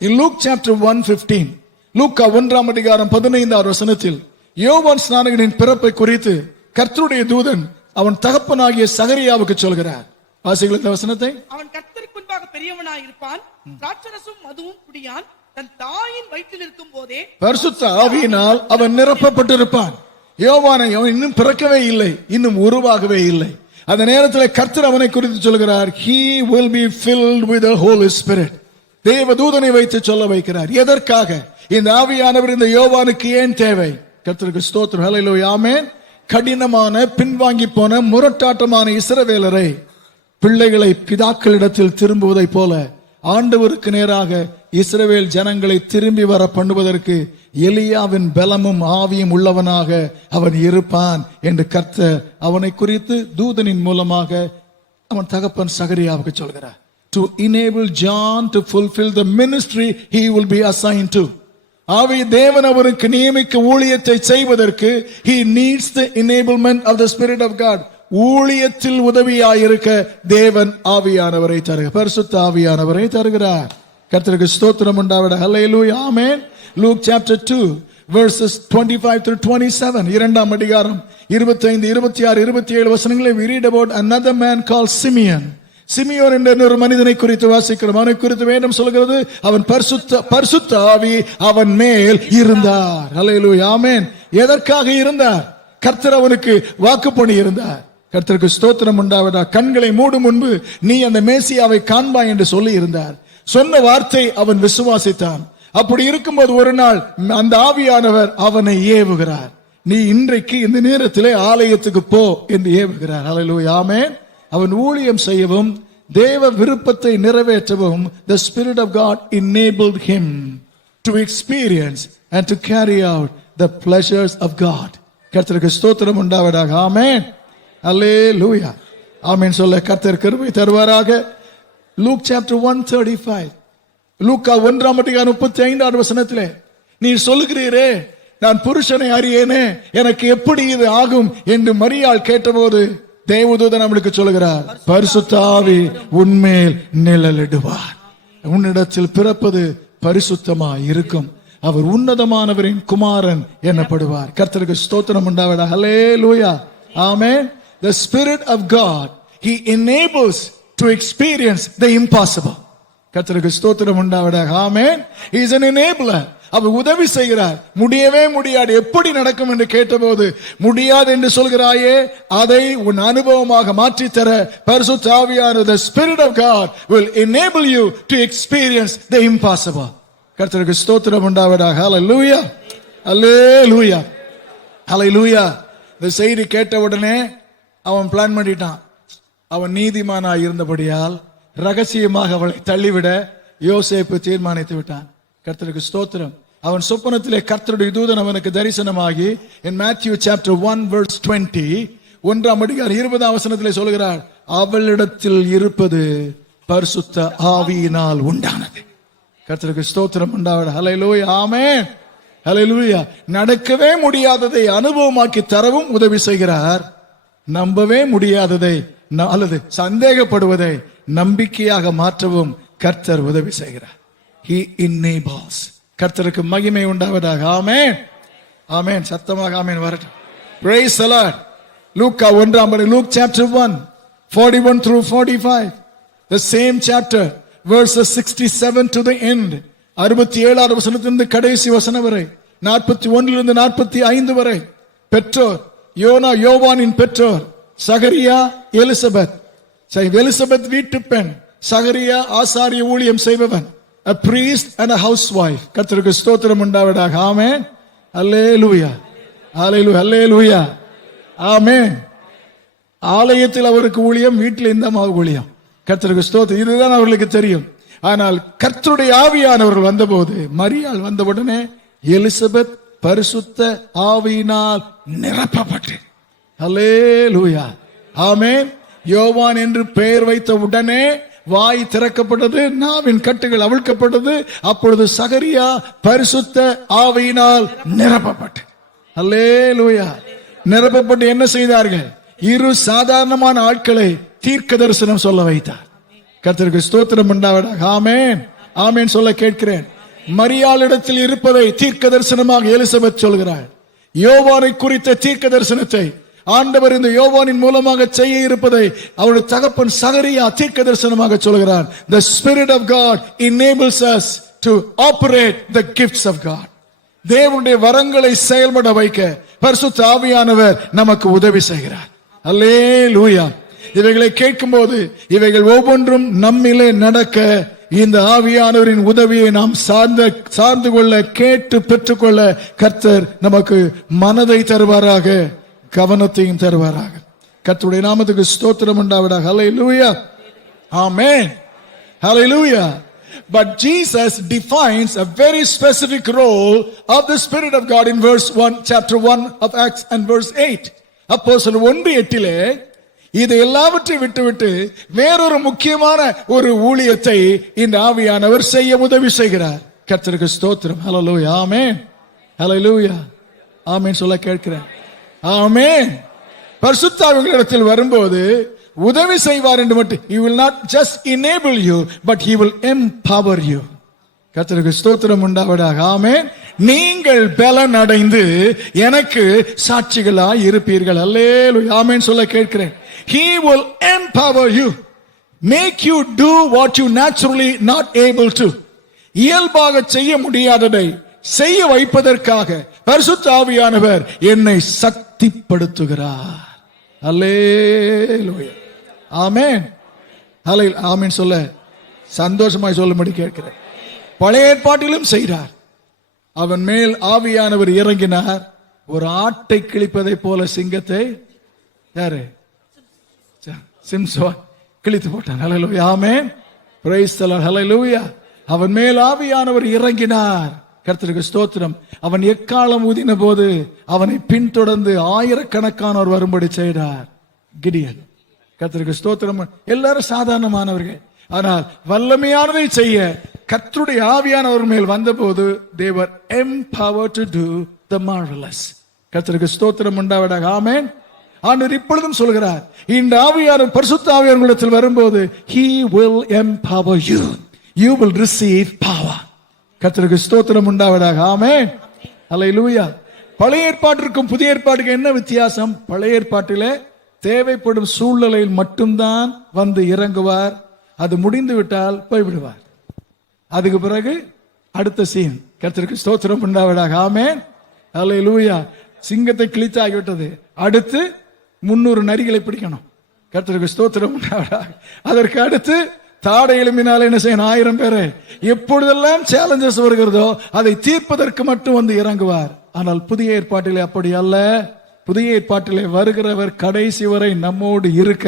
in Luke chapter 1:15 லூக்கா 1ஆம் அதிகாரம் 15ஆம் வசனத்தில் யோவான் ஸ்நானகனின் பிறப்பை குறித்து கர்த்தருடைய தூதன் அவன் தகப்பனாகிய சகரியாவுக்கு சொல்கிறார். வாசிங்கள் இந்த வசனத்தை. அவன் கர்த்தருக்கு முன்பாக பெரியவனாய் இருப்பான், திராட்சரசமும் மதுவும் குடியான், தன் தாயின் வயிற்றில் இருக்கும் போதே பரிசுத்த ஆவியினால் அவன் நிரப்பப்பட்டிருப்பான். யோவானை அவன் இன்னும் பிறக்கவே இல்லை, இன்னும் உருவாகவே இல்லை. அந்த நேரத்தில் கர்த்தர் அவனை குறித்து சொல்கிறார், he will be filled with the Holy Spirit. தேவ தூதனை வைத்து சொல்ல வைக்கிறார். எதற்காக? இந்த ஆவியானவர் இந்த யோவானுக்கு ஏன் தேவை? கர்த்தருக்கு ஸ்தோத்திரம். ஹல்லேலூயா. ஆமென். கடினமான பின்வாங்கி போன முரட்டாட்டமான இஸ்ரவேலரை பிள்ளைகளை பிதாக்களிடத்தில் திரும்புவதை போல ஆண்டவருக்கு நேராக இஸ்ரவேல் ஜனங்களை திரும்பி வர பண்ணுவதற்கு எலியாவின் பலமும் ஆவியும் உள்ளவனாக அவன் இருப்பான் என்று கர்த்தர் அவனை குறித்து தூதனின் மூலமாக அவன் தகப்பன் சகரியாவுக்கு சொல்கிறார். To enable John to fulfill the ministry he will be assigned to. ஆவி தேவன் அவருக்கு நியமிக்க ஊழியத்தை செய்வதற்கு he needs the enablement of the Spirit of God. ஊழியத்தில் உதவியாயிருக்க தேவன் ஆவியானவரை தருகிறார், பரிசுத்த ஆவியானவரை தருகிறார். கர்த்தருக்கு ஸ்தோத்திரம் உண்டாவதாக. ஹல்லேலூயா. ஆமென். Luke chapter 2 verses 25 through 27 இரண்டாம் அதிகாரம் 25, 26, 27 வசனங்களை we read about another man called Simeon. Simeon என்ற ஒரு மனிதனை குறித்து வாசிக்கிறோம். அவனை குறித்து வேதம் சொல்கிறது, அவன் பரிசுத்த ஆவி அவன் மேல் இருந்தார். ஹல்லேலூயா. ஆமென். எதற்காக இருந்தார்? கர்த்தர் அவனுக்கு வாக்கு பண்ணி இருந்தார். கர்த்தருக்கு ஸ்தோத்திரம் உண்டாவதா. கண்களை மூடும் முன்பு நீ அந்த மேசியாவை காண்பாய் என்று சொல்லி இருந்தார். சொன்ன வார்த்தை அவன் விசுவாசித்தான். அப்படி இருக்கும்போது ஒரு நாள் அந்த ஆவியானவர் அவனை ஏவுகிறார். நீ இன்றைக்கு இந்த நேரத்திலே ஆலயத்துக்கு போ என்று ஏவுகிறார். ஹல்லேலூயா. ஆமென். அவன் ஊழியம் செய்யவும் தேவ விருப்பத்தை நிறைவேற்றவும் the Spirit of God enabled him to experience and to carry out the pleasures of God. கர்த்தருக்கு ஸ்தோத்திரம் உண்டாவதாக. ஆமென். அல்லேலூயா. ஆமென் சொல்ல கர்த்தர் கிருபை தருவாராக. Luke chapter 1:35 லூக்கா 1ஆம் அதிகாரம் 35ஆம் வசனத்திலே நீ சொல்லுகிறீரே நான் புருஷனை அறியேனே, எனக்கு எப்படி இது ஆகும் என்று மரியாள் கேட்டபோது தேவதூதன் அவளுக்கு சொல்கிறார், பரிசுத்த ஆவி உன்மேல் நிழலிடுவார். உன்னிடத்தில் பிறப்பது பரிசுத்தமாய் இருக்கும். அவர் உன்னதமானவரின் குமாரன் எனப்படுவார். கர்த்தருக்கு ஸ்தோத்திரம் உண்டாவதாக. ஹல்லேலூயா. ஆமென். The Spirit of God, he enables to experience the impossible. கர்த்தருக்கு ஸ்தோத்திரம் உண்டாவதாக. ஆமென். He is an enabler. அவர் உதவி செய்கிறார். முடியவே முடியாது, எப்படி நடக்கும் என்று கேட்டபோது, முடியாது என்று சொல்கிறாயே, அதை உன் அனுபவமாக மாற்றித்தர பரிசுத்த ஆவியானவர், the Spirit of God will enable you to experience the impossible. கர்த்தருக்கு ஸ்தோத்திரம் உண்டாவதாக. ஹல்லேலூயா, ஹல்லேலூயா, ஹல்லேலூயா. இந்த செய்தி கேட்ட உடனே அவன் பிளான் பண்ணிட்டான். அவன் நீதிமானாய் இருந்தபடியால் ரகசியமாக அவளை தள்ளிவிட யோசேப்பு தீர்மானித்து விட்டான். கர்த்தருக்கு ஸ்தோத்திரம். அவன் சொப்பனத்திலே கர்த்தருடைய தூதன் அவனுக்கு தரிசனமாகி, in Matthew chapter 1 verse 20, 1ஆம் அதிகாரம் 20ஆம் வசனத்திலே சொல்கிறார், அவளிடத்தில் இருப்பது பரிசுத்த ஆவியினால் உண்டானது. கர்த்தருக்கு ஸ்தோத்திரம் உண்டாவதாக. ஹல்லேலூயா, ஆமென், ஹல்லேலூயா. நடக்கவே முடியாததை அனுபவமாக்கி தரவும் உதவி செய்கிறார். நம்பவே முடியாததை அல்லது சந்தேகப்படுவதை நம்பிக்கையாக மாற்றவும் கர்த்தர் உதவி செய்கிறார். He enables. கர்த்தருக்கு மகிமை உண்டாவதாக. ஆமென், ஆமென். சத்தமாக ஆமென் வரட்டும். Praise the Lord. Luke 1, Luke chapter 1 41 through 45, the same chapter, verses 67 to the end. 67ஆவது வசனத்திலிருந்து கடைசி வசனம் வரை, 41லிருந்து 45 வரை. பெற்றோர் யோவானின் பெற்றோர் சகரியா, எலிசபெத். எலிசபெத் வீட்டு பெண், சகரியா ஆசாரிய ஊழியம் செய்பவன், a priest and a housewife. கர்த்தருக்கு ஸ்தோத்திரம் உண்டாவதாக. ஆமென், அல்லேலூயா, அல்லேலூயா, அல்லேலூயா, ஆமென். ஆலயத்தில் அவருக்கு ஊழியம், வீட்டில் இந்த ஊழியம். கர்த்தருக்கு ஸ்தோத்திரம். இதுதான் அவர்களுக்கு தெரியும். ஆனால் கர்த்தருடைய ஆவியானவர்கள் வந்தபோது, மரியாள் வந்தவுடனே எலிசபெத் பரிசுத்த ஆவியினால் நிரப்பப்பட்டு, அல்லேலூயா, ஆமென். யோவான் என்று பெயர் வைத்த உடனே வாய் திறக்கப்பட்டது, நாவின் கட்டுகள் அவிழ்க்கப்பட்டது. அப்பொழுது சகரியா பரிசுத்த ஆவியினால் நிரப்பப்பட்டு, அல்லேலூயா, நிரப்பப்பட்டு என்ன செய்தார்கள்? இரு சாதாரணமான ஆட்களை தீர்க்க தரிசனம் சொல்ல வைத்தார். கர்த்தருக்கு ஸ்தோத்திரம் உண்டாவதாக. ஆமென், ஆமென் சொல்ல கேட்கிறேன். மரியாளிடத்தில் இருப்பதை தீர்க்க தரிசனமாக எலிசபெத் சொல்கிறார். யோவானை குறித்த தீர்க்க தரிசனத்தை ஆண்டவர் இந்த யோவானின் மூலமாக செய்ய இருப்பதை அவருடைய தகப்பன் சகரியா தீர்க்க தரிசனமாக சொல்கிறார். The Spirit of God enables us to operate the gifts of God. தேவனுடைய வரங்களை செயல்பட வைக்க பரிசுத்த ஆவியானவர் நமக்கு உதவி செய்கிறார். அல்லேலூயா. இவைகளை கேட்கும்போது இவைகள் ஒவ்வொன்றும் நம்மிலே நடக்க இந்த ஆவியானவரின் உதவியை நாம் சார்ந்து கொள்ள, கேட்டு பெற்றுக்கொள்ள கர்த்தர் நமக்கு மனதை தருவாராக, கவனத்தையும் தருவாராக. கர்த்தருடைய நாமத்துக்கு ஸ்தோத்திரம் உண்டாவதாக. ஹல்லேலூயா, ஆமென், ஹல்லேலூயா. But Jesus defines a very specific role of the Spirit of God in verse 1, chapter 1 of Acts and verse 8. அப்போஸ்தலர் 1:8 இது எல்லாவற்றையும் விட்டுவிட்டு வேறொரு முக்கியமான ஒரு ஊழியத்தை இந்த ஆவியானவர் செய்ய உதவி செய்கிறார். கர்த்தருக்கு ஸ்தோத்திரம். ஹல்லேலூயா, ஆமென், ஹல்லேலூயா, ஆமென் சொல்ல கேட்கிறேன். ஆமென். பரிசுத்த ஆவியானவரிடத்தில் வரும்போது உதவி செய்வார் என்று மட்டும், he will not just enable you but he will empower you. கர்த்தருக்கு ஸ்தோத்திரம் உண்டாவதாக. ஆமென். நீங்கள் பலன் அடைந்து எனக்கு சாட்சிகளாய் இருப்பீர்கள். அல்லேலூயா, ஆமென் சொல்ல கேட்கிறேன். He will empower you, make you do what you naturally not able to. இயல்பாக செய்ய முடியாததை செய்ய வைப்பதற்காக பரிசுத்த ஆவியானவர் என்னை சக்திப்படுத்துகிறார். அல்லேலூயா, ஆமென், அல்லேலூயா, ஆமென் சொல்ல சந்தோஷமாய் சொல்லும்படி கேட்கிறேன். பழைய ஏற்பாட்டிலும் செய்கிறார். அவன் மேல் ஆவியானவர் இறங்கினார். ஒரு ஆட்டை கிழிப்பதை போல சிங்கத்தை யாரு சிம்சோன் கிழித்து போட்டான். ஹல்லேலூயா, ஆமென், பிரைஸ் தி லார்ட், ஹல்லேலூயா. அவன் மேல் ஆவியானவர் இறங்கினார். கர்த்தருக்கு ஸ்தோத்திரம். அவன் எக்காலம் ஊதின போது அவனை பின்தொடர்ந்து ஆயிரக்கணக்கானோர் வரும்படி செய்தார். கிடியன். கர்த்தருக்கு ஸ்தோத்திரம். எல்லாரும் சாதாரணமானவர்கள், ஆனால் வல்லமையானதை செய்ய கர்த்தருடைய ஆவியானவர் மேல் வந்தபோது they were empowered to do the marvelous. கர்த்தருக்கு ஸ்தோத்திரம் உண்டாவதாக. ஆமென். ஆண்டவர் இப்பொழுதும் சொல்கிறார், இந்த ஆவியானவர் பரிசுத்த ஆவியானவரிடத்தில் வரும்போது he will empower you, you will receive power. கர்த்தருக்கு ஸ்தோத்திரம் உண்டாவதாக. ஆமென், அல்லேலூயா. பழைய ஏற்பாட்டிற்கும் புதிய ஏற்பாட்டுக்கு என்ன வித்தியாசம்? பழைய ஏற்பாட்டிலே தேவைப்படும் சூழ்நிலையில் மட்டும்தான் வந்து இறங்குவார். அது முடிந்து விட்டால் போய்விடுவார். அதுக்கு பிறகு அடுத்த சீன் கர்த்தருக்கு ஸ்தோத்திரம் உண்டாவதாக. ஆமென். அல்லேலூயா. சிங்கத்தை கிழித்தாகிவிட்டது. அடுத்து 300 நரிகளை பிடிக்கணும். கர்த்தருக்கு ஸ்தோத்திரம் உண்டாவதாக. அதற்கு அடுத்து தாடை எலும்பினால் என்ன செய்யணும்? 1000 பேரை. எப்பொழுதெல்லாம் சேலஞ்சஸ் வருகிறதோ அதை தீர்ப்பதற்கு மட்டும் வந்து இறங்குவார். ஆனால் புதிய ஏற்பாட்டிலே அப்படி அல்ல. புதிய ஏற்பாட்டிலே வருகிறவர் கடைசி வரை நம்மோடு இருக்க,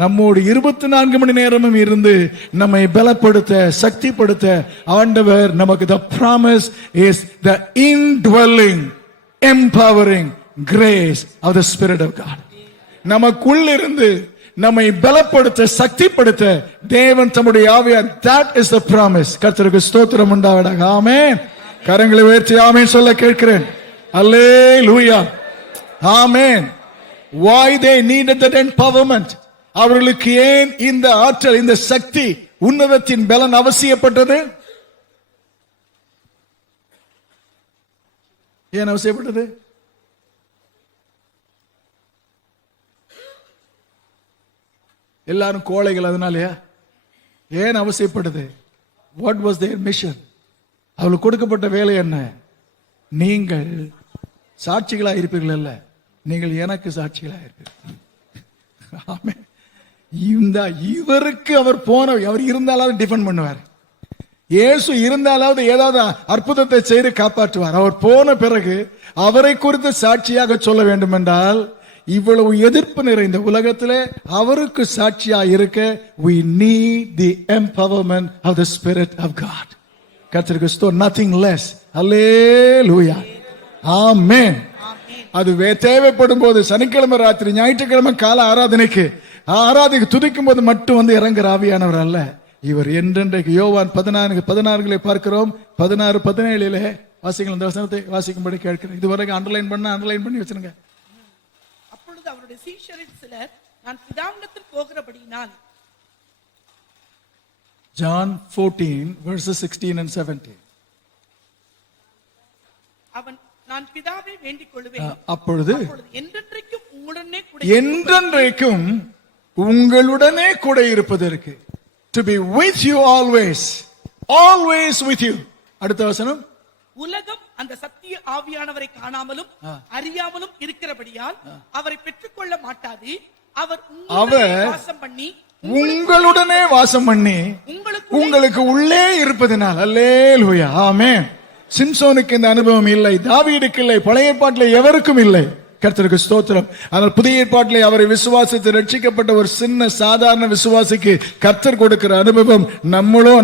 நம்மோடு 24 மணி நேரமும் இருந்து நம்மை பலப்படுத்த, சக்திப்படுத்த ஆண்டவர் நமக்கு the promise is the indwelling empowering grace of the Spirit of God. நமக்குள் இருந்து நம்மை பலப்படுத்த, சக்திப்படுத்த தேவன் தம்முடைய ஆவியார். that is the promise. கர்த்தருக்கு ஸ்தோத்திரம் உண்டாவதாக. ஆமென். கரங்களை உயர்த்தி ஆமென் சொல்ல கேட்கிறேன். அல்லேலூயா. ஆமென். why they needed that empowerment? அவர்களுக்கு ஏன் இந்த ஆற்றல், இந்த சக்தி, உன்னதத்தின் பலன் அவசியப்பட்டது? ஏன் அவசியப்பட்டது? எல்லாரும் கோழைகள், அதனாலயா? ஏன் அவசியப்பட்டது? What was their mission? அவளுக்கு கொடுக்கப்பட்ட வேலை என்ன? நீங்கள் சாட்சிகளா இருப்பீர்கள் அல்ல, நீங்கள் எனக்கு சாட்சிகளா இருப்பீர்கள். ஆமென். இவருக்கு அவர் அவர் இருந்தாலாவது டிஃபெண்ட் பண்ணுவார். இயேசு இருந்தாலாவது ஏதாவது அற்புதத்தை செய்து காப்பாற்றுவார். அவர் போன பிறகு அவரை குறித்து சாட்சியாக சொல்ல வேண்டும் என்றால், இவ்வளவு எதிர்ப்பு நிறைந்த உலகத்திலே அவருக்கு சாட்சியா இருக்க we need the empowerment of the Spirit of God. கர்த்தருக்கு ஸ்தோத்திரம். nothing less. அல்லேலூயா. ஆமென். அது தேவைப்படும் போது சனிக்கிழமை ராத்திரி, ஞாயிற்றுக்கிழமை கால ஆராதனைக்கு துதிக்கும் போது மட்டும் வந்து இறங்குற ஆவியானவர் அல்ல, இவர் என்றென்றைக்கு. யோவான் 14:16 பார்க்கிறோம். 16:17 வாசிக்கலாம். இந்த வசனத்தை வாசிக்கும்படி கேட்கிறேன். இதுவரைக்கும் அண்டர்லைன் பண்ணி வச்சிருங்க. அப்பொழுது அவருடைய சீஷரில் சிலர், நான் பிதாவினிடத்தில் போகிறபடியினால். John 14:16 and 17. அவன், நான் பிதாவை வேண்டிக் கொள்வேன், அப்பொழுது என்றென்றைக்கும் உங்களுடனே கூட இருப்பதற்கு, to be with you always, always with you. அடுத்த வசனம், உலகம் அந்த சத்திய ஆவியானவரை காணாமலும் அறியாமலும் இருக்கிறபடியால் அவரை பெற்றுக்கொள்ள மாட்டாது. அவர் உங்களுடனே வாசம் பண்ணி உங்களுக்கு உள்ளே இருப்பதனால். அல்லேலூயா. ஆமென். சிம்சோனுக்கு இந்த அனுபவம் இல்லை, தாவீதுக்கு இல்லை, பழைய ஏற்பாட்டில் எவருக்கும் இல்லை. கர்த்தருக்கு ஸ்தோத்திரம். ஆனால் புதிய ஏற்பாட்டிலே அவரை விசுவாசித்து ரட்சிக்கப்பட்ட ஒரு சின்ன சாதாரண விசுவாசிக்கு கர்த்தர் கொடுக்கிற அனுபவம்,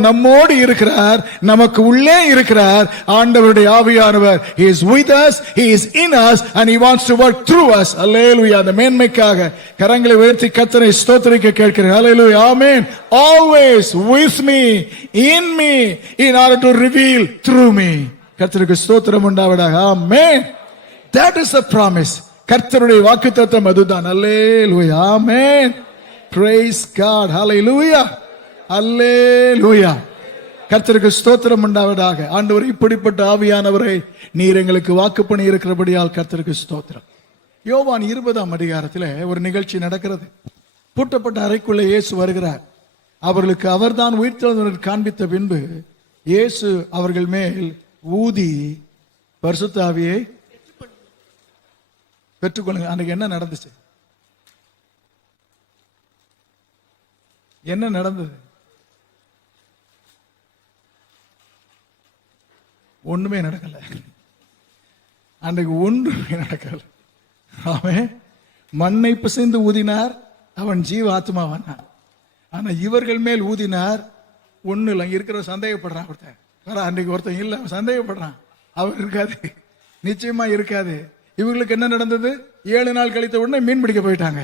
நம்மோடு இருக்கிறார், நமக்கு உள்ளே இருக்கிறார். ஆண்டவருடைய ஆவியானவர் he is with us, he is in us and he wants to work through us. அல்லேலூயா. அந்த மேன்மைக்காக கரங்களை உயர்த்தி கர்த்தரை ஸ்தோத்திரிக்க கேட்கிறேன். அல்லேலூயா. ஆமென். always with me, in me, in order to reveal through me. கர்த்தருக்கு ஸ்தோத்திரம் உண்டாவதாக. ஆமென். that is the promise. கர்த்தருடைய வாக்குத்தத்தம் அதுதான். அல்லேலூயா. ஆமென். praise God. hallelujah. அல்லேலூயா. கர்த்தருக்கு ஸ்தோத்திரம் உண்டாவதாக. ஆண்டவர் இப்படிப்பட்ட ஆவியானவரை நீர் எங்களுக்கு வாக்கு பண்ணி இருக்கிறபடியால் கர்த்தருக்கு ஸ்தோத்திரம். யோவான் 20ஆம் அதிகாரத்தில் ஒரு நிகழ்ச்சி நடக்கிறது. பூட்டப்பட்ட அறைக்குள்ளே இயேசு வருகிறார். அவர்களுக்கு அவர்தான் உயிர்த்தெழுந்தவரை காண்பித்த பின்பு இயேசு அவர்கள் மேல் ஊதி பரிசுத்த ஆவியை பெற்றுக்கொள்ளுங்க. அன்னைக்கு என்ன நடந்துச்சு? என்ன நடந்தது? ஒண்ணுமே நடக்கல. அன்றைக்கு ஒன்றுமே நடக்கல. அவன் மண்ணை பிசைந்து ஊதினார், அவன் ஜீவ ஆத்மாவானான். ஆனா இவர்கள் மேல் ஊதினார், ஒண்ணு இல்லை. இருக்கிற சந்தேகப்படுறான் ஒருத்தன். அன்றைக்கு ஒருத்தன் இல்லை, சந்தேகப்படுறான். அவர் இருக்காது, நிச்சயமா இருக்காது. இவங்களுக்கு என்ன நடந்தது? 7 நாள் கழித்த உடனே மீன் பிடிக்க போயிட்டாங்க.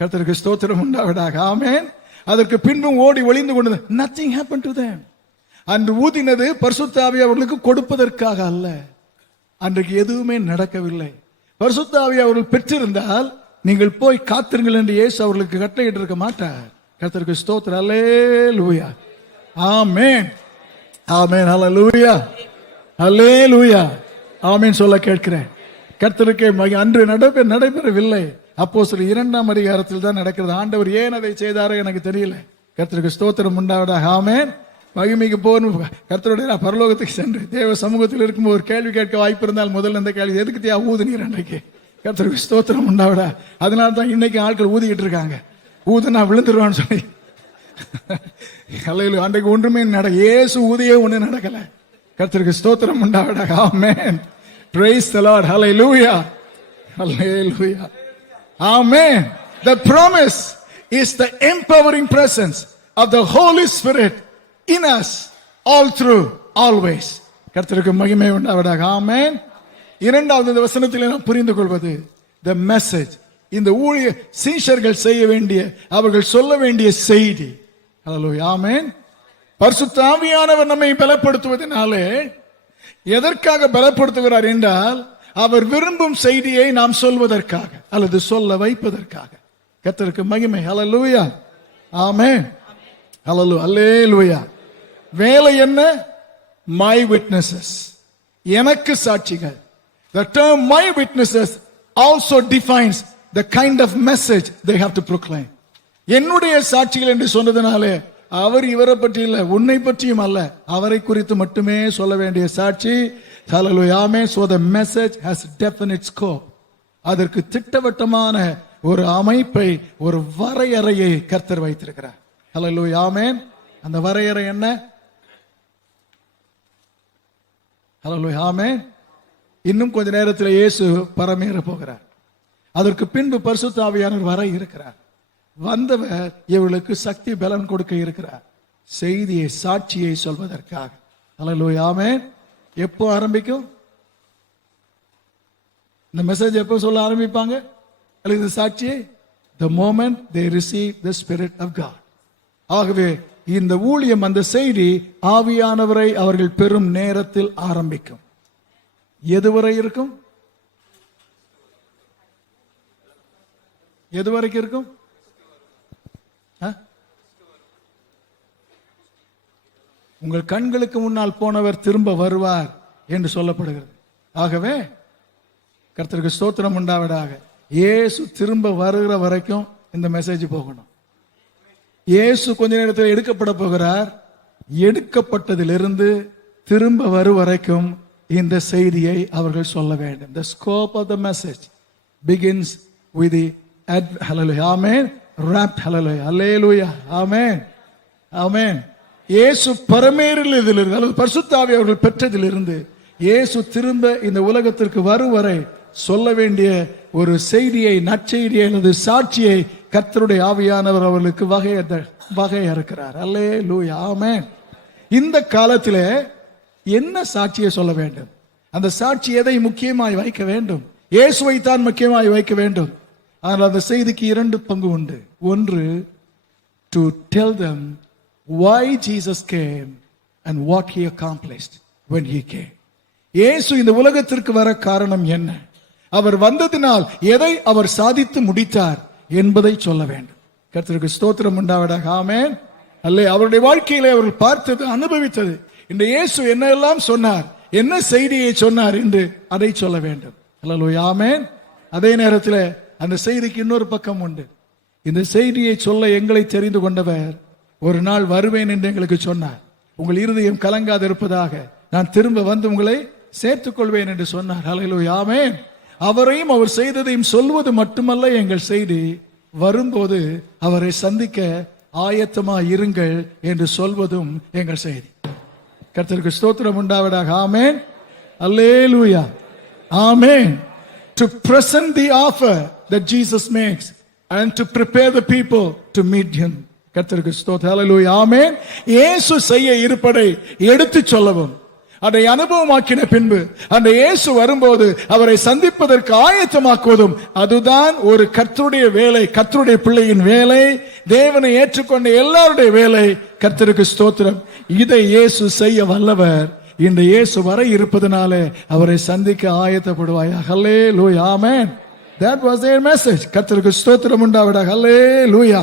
கர்த்தருக்கு ஸ்தோத்திரம் உண்டாவதாக. ஆமென். அதற்கு பின்பும் ஓடி ஒளிந்து கொண்டது. nothing happened to them. அன்று ஊதினது பரிசுத்த ஆவியை அவர்களுக்கு கொடுப்பதற்காக அல்ல. அன்றைக்கு எதுவுமே நடக்கவில்லை. பரிசுத்த ஆவியை அவர்கள் பெற்றிருந்தால் நீங்கள் போய் காத்திருங்கள் என்று இயேசு அவர்களுக்கு கட்டளையிட்டு இருக்க மாட்டார். கர்த்தருக்கு ஸ்தோத்திரம். அல்லேலூயா. ஆமென். ஆமென். ஹல்லேலூயா. ஹல்லேலூயா. ஆமென் சொல்ல கேட்கிறேன். கர்த்தருக்கு அன்று நடைபெறவில்லை. அப்போஸ்தலர் 2ஆம் அதிகாரத்தில் தான் நடக்கிறது. ஆண்டவர் ஏன் அதை செய்தாரோ எனக்கு தெரியல. கர்த்தருக்கு ஸ்தோத்திரம் உண்டாவதாக. ஆமென். மகிமைக்கு போகணும், கர்த்தருடைய பரலோகத்துக்கு சென்று தேவ சமூகத்தில் இருக்கும்போது ஒரு கேள்வி கேட்க வாய்ப்பு இருந்தால் முதல்ல இந்த கேள்வி, எதுக்கு தேவை ஊதுனீர் அன்றைக்கு? கர்த்தருக்கு ஸ்தோத்திரம் உண்டாவிடா. அதனால தான் இன்னைக்கு ஆட்கள் ஊதிக்கிட்டு இருக்காங்க, ஊதுனா விழுந்துருவான்னு சொல்லி. அன்றைக்கு ஒன்றுமே இயேசு ஊதியே ஒண்ணு நடக்கல. கர்த்தருக்கு ஸ்தோத்திரம் உண்டாவிடா. ஆமென். Praise the Lord. Hallelujah. Hallelujah. Amen. The promise is the empowering presence of the Holy Spirit in us, all through, always. கர்த்தருக்கு மகிமை உண்டாவதாக. ஆமென். இரண்டாவது இந்த வசனத்தில் நாம் புரிந்து கொள்வது, the message, இந்த ஊழிய சீஷர்கள் செய்ய வேண்டிய, அவர்கள் சொல்ல வேண்டிய செய்தி. ஹல்லேலூயா. ஆமென். பரிசுத்த ஆவியானவர் நம்மை பலப்படுத்துவதனாலே, எதற்காக பலப்படுத்துகிறார் என்றால், அவர் விரும்பும் செய்தியை நாம் சொல்வதற்காக அல்லது சொல்ல வைப்பதற்காக. கர்த்தருக்கு மகிமை. ஹல்லேலூயா. ஆமென். ஹல்லேலூயா. அல்லேலூயா. வேலை என்ன? My witnesses, எனக்கு சாட்சிகள். The term my witnesses also defines the kind of message they have to proclaim. என்னுடைய சாட்சிகள் என்று சொன்னதனாலே அவர் இவரை பற்றி இல்ல, உன்னை பற்றியும் அல்ல, அவரை குறித்து மட்டுமே சொல்ல வேண்டிய சாட்சி. ஹல்லேலூயா. ஆமென். So the message has definite scope. அதற்கு திட்டவட்டமான ஒரு அமைப்பை, ஒரு வரையறையை கர்த்தர் வைத்திருக்கிறார். ஹல்லேலூயா. ஆமென். அந்த வரையறை என்ன? ஹல்லேலூயா. ஆமென். இன்னும் கொஞ்ச நேரத்தில் இயேசு பரமேற போகிறார். அதற்கு பின்பு பரிசுத்த ஆவியானவர் வர இருக்கிறார். வந்தவர் இவர்களுக்கு சக்தி பலன் கொடுக்க இருக்கிறார், செய்தியை, சாட்சியை சொல்வதற்காக. ஹல்லேலூயா. ஆமென். எப்போ ஆரம்பிக்கும் இந்த மெசேஜ்? எப்போ சொல்ல ஆரம்பிப்பாங்க அல்லது இந்த சாட்சியை? The moment they receive the Spirit of God. ஆகவே இந்த ஊழியம், அந்த செய்தி ஆவியானவரை அவர்கள் பெறும் நேரத்தில் ஆரம்பிக்கும். எதுவரை இருக்கும்? எதுவரைக்கும் இருக்கும்? உங்கள் கண்களுக்கு முன்னால் போனவர் திரும்ப வருவார் என்று சொல்லப்படுகிறது. ஆகவே கர்த்தருக்கு ஸ்தோத்திரம் உண்டாவதாக. இயேசு திரும்ப வருகிற வரைக்கும் இந்த மெசேஜ் போகணும். இயேசு கொஞ்ச நேரத்தில் எடுக்கப்பட போகிறார். எடுக்கப்பட்டதிலிருந்து திரும்ப வரும் வரைக்கும் இந்த செய்தியை அவர்கள் சொல்ல வேண்டும். The scope of the message begins with the hallelujah. Amen. Wrapped. Hallelujah. Hallelujah. Amen. Amen. இயேசு பரமேறிலிருந்து அல்லது பரிசுத்த ஆவியை அவர்கள் பெற்றதிலிருந்து இயேசு திரும்ப இந்த உலகத்திற்கு வரும் வரை சொல்ல வேண்டிய ஒரு செய்தியை, நற்செய்தியை அல்லது சாட்சியை கர்த்தருடைய ஆவியானவர் அவர்களுக்கு வகையறுக்கிறார். அல்லேலூயா. ஆமென். இந்த காலத்திலே என்ன சாட்சியை சொல்ல வேண்டும்? அந்த சாட்சி எதை முக்கியமாய் வைக்க வேண்டும்? இயேசுவை தான் முக்கியமாய் வைக்க வேண்டும். ஆனால் அந்த செய்திக்கு இரண்டு பங்கு உண்டு. ஒன்று, to tell them why Jesus came and what he accomplished when he came. இயேசு இந்த உலகத்திற்கு வர காரணம் என்ன, அவர் வந்ததினால் எதை அவர் சாதித்து முடித்தார் என்பதை சொல்ல வேண்டும். கர்த்தருக்கு ஸ்தோத்திரம் உண்டாவதாக. ஆமென். அல்லே, அவருடைய வாழ்க்கையிலே அவர்கள் பார்த்தது, அனுபவித்தது, இந்த இயேசு என்னெல்லாம் சொன்னார், என்ன செய்தியை சொன்னார் என்று அதை சொல்ல வேண்டும். அல்லேலூயா. ஆமென். அதே நேரத்தில் அந்த செய்திக்கு இன்னொரு பக்கம் உண்டு. இந்த செய்தியை சொல்ல எங்களை தெரிந்து கொண்டவர் ஒரு நாள் வருவேன் என்று எங்களுக்கு சொன்னார். உங்கள் இருதயம் கலங்காது இருப்பதாக, நான் திரும்ப வந்து உங்களை சேர்த்துக் கொள்வேன் என்று சொன்னார். ஹல்லேலூயா. ஆமென். அவரையும் அவர் செய்ததையும் சொல்வது மட்டுமல்ல எங்கள் செய்தி, வரும்போது அவரை சந்திக்க ஆயத்தமா இருங்கள் என்று சொல்வதும் எங்கள் செய்தி. கர்த்தருக்கு ஸ்தோத்திரம் உண்டாவதாக. ஆமென். அல்லேலூயா. ஆமென். To present the offer that Jesus makes and to prepare the people to meet him. கர்த்தருக்கு ஸ்தோத்திரம். ஹல்லேலூயா. ஆமென். இயேசு செய்ய இருப்பதை எடுத்து சொல்லவும், அதை அனுபவமாக்கின பின்பு அந்த இயேசு வரும்போது அவரை சந்திப்பதற்கு ஆயத்தமாக்குவதும், அதுதான் ஒரு கர்த்தருடைய வேலை, கர்த்தருடைய பிள்ளையின் வேலை, தேவனை ஏற்றுக்கொண்ட எல்லாருடைய வேலை. கர்த்தருக்கு ஸ்தோத்திரம். இதை இயேசு செய்ய வல்லவர். இந்த இயேசு வர இருப்பதனாலே அவரை சந்திக்க ஆயத்தப்படுவாயா. ஹல்லேலூயா. ஆமென். That was their message. கர்த்தருக்கு ஸ்தோத்திரம் உண்டாவதாக. ஹல்லேலூயா.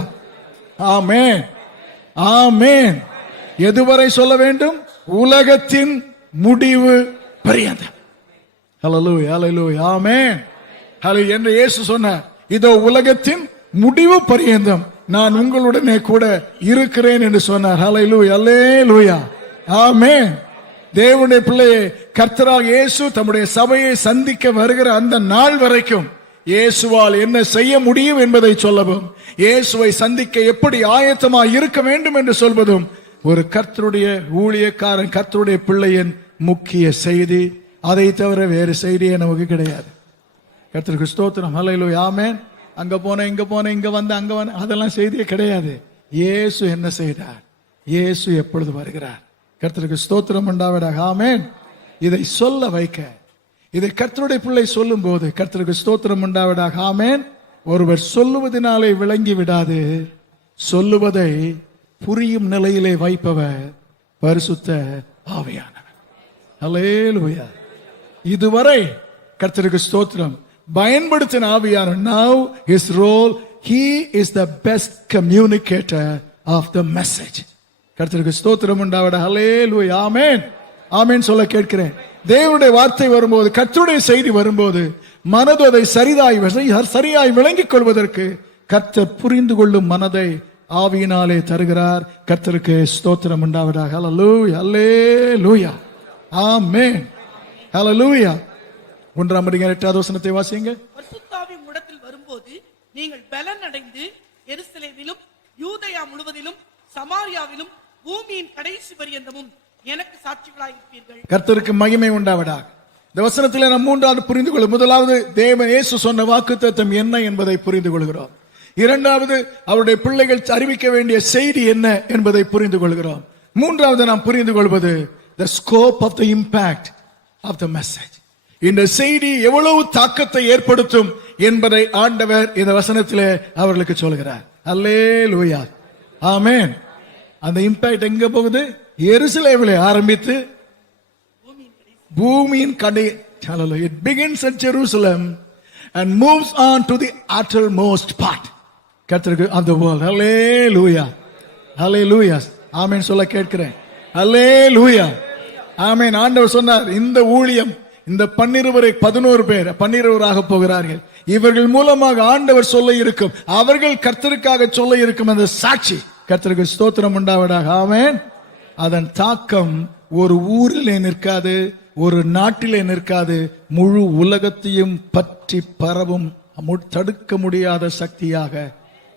ஆமென். ஆமென். எதுவரை சொல்ல வேண்டும்? உலகத்தின் முடிவு பரியந்தம். ஹல்லேலூயா. ஹல்லேலூயா. ஆமென். ஹல்லேலூயா. என்று இயேசு சொன்னார், இதோ உலகத்தின் முடிவு பரியந்தம் நான் உங்களுடனே கூட இருக்கிறேன் என்று சொன்னார். ஹல்லேலூயா, அல்லேலூயா, ஆமென். தேவனுடைய பிள்ளையே, கர்த்தராகிய இயேசு தம்முடைய சபையை சந்திக்க வருகிற அந்த நாள் வரைக்கும் இயேசுவால் என்ன செய்ய முடியும் என்பதை சொல்லவும், இயேசுவை சந்திக்க எப்படி ஆயத்தமாய் இருக்க வேண்டும் என்று சொல்வதும் ஒரு கர்த்தருடைய ஊழியக்காரன், கர்த்தருடைய பிள்ளையின் முக்கிய செய்தி. அதை தவிர வேறு செய்தியே நமக்கு கிடையாது. கர்த்தருக்கு ஸ்தோத்திரம், ஹல்லேலூயா, ஆமென். அங்க போன இங்க போன இங்க வந்த அங்க வந்த அதெல்லாம் செய்தியே கிடையாது. இயேசு என்ன செய்தார், இயேசு எப்பொழுது வருகிறார். கர்த்தருக்கு ஸ்தோத்திரம் உண்டாவதாக, ஆமென். இதை சொல்ல வைக்க, இதை கர்த்தருடைய பிள்ளை சொல்லும் போது கர்த்தருக்கு ஸ்தோத்திரம் உண்டாவதாக, ஆமென். ஒருவர் சொல்லுவதனாலே விளங்கி விடாது, சொல்லுவதை புரியும் நிலையிலே வைப்பவர் பரிசுத்த ஆவியானவர். அல்லேலூயா. இதுவரை கர்த்தருக்கு ஸ்தோத்திரம் பயன்படுத்தின ஆவியானவர், now his role, he is the best communicator of the message. கர்த்தருக்கு ஸ்தோத்திரம் உண்டாவதாக, அல்லேலூயா, ஆமென், ஆமென் சொல்ல கேட்கிறேன். தேவனுடைய வார்த்தை வரும்போது, கர்த்தருடைய செய்தி வரும்போது மனது அதை சரியாய் விளங்கிக் கொள்வதற்கு கர்த்தர் புரிந்து கொள்ளும் மனதை ஆவியினாலே தருகிறார். கர்த்தருக்கு ஸ்தோத்திரம் உண்டாவதாக, ஹல்லேலூயா, அல்லேலூயா, ஆமென், ஹல்லேலூயா. 1 வசனத்தை வாசியுங்க. பரிசுத்த ஆவி உம்மிடத்தில் வரும்போது நீங்கள் பலன் அடைந்து எருசலேமிலும் யூதேயா முழுவதிலும் சமாரியாவிலும் பூமியின் கடைசி பரியந்தமும் எனக்கு சாட்சிகளாய் இருப்பீர்கள். கர்த்தருக்கு மகிமை உண்டாவதாக. இந்த வசனத்தில் நாம் மூன்றாவது புரிந்து கொள்ளும். முதலாவது, தேவன் இயேசு சொன்ன வாக்குத்தத்தம் என்ன என்பதை புரிந்து கொள்கிறோம். இரண்டாவது, அவருடைய பிள்ளைகள் அறிவிக்க வேண்டிய செய்தி என்ன என்பதை புரிந்து கொள்கிறோம். மூன்றாவது நாம் புரிந்து கொள்வது the scope of the impact of the message. இந்த செய்தி எவ்வளவு தாக்கத்தை ஏற்படுத்தும் என்பதை ஆண்டவர் இந்த வசனத்திலே அவர்களுக்கு சொல்கிறார். அல்லேலூயா, ஆமென். அந்த இம்பாக்ட் எங்க போகுது? எருசலேமிலே ஆரம்பித்து பூமியின் கடை, it begins at Jerusalem and moves on to the uttermost part of the world. Hallelujah, hallelujah, ஆமென் சொல்ல கேட்கிறேன். Hallelujah, ஆமென். ஆண்டவர் சொன்னார், இந்த ஊழியம், இந்த 11 பேர் 12 போகிறார்கள். இவர்கள் மூலமாக ஆண்டவர் சொல்ல இருக்கும், அவர்கள் கர்த்தருக்காக சொல்ல இருக்கும் அந்த சாட்சி. கர்த்தருக்கு ஸ்தோத்திரம் உண்டாவதாக, ஆமென். அதன் தாக்கம் ஒரு ஊரிலே நிற்காது, ஒரு நாட்டிலே நிற்காது, முழு உலகத்தையும் பற்றி பரவும் தடுக்க முடியாத சக்தியாக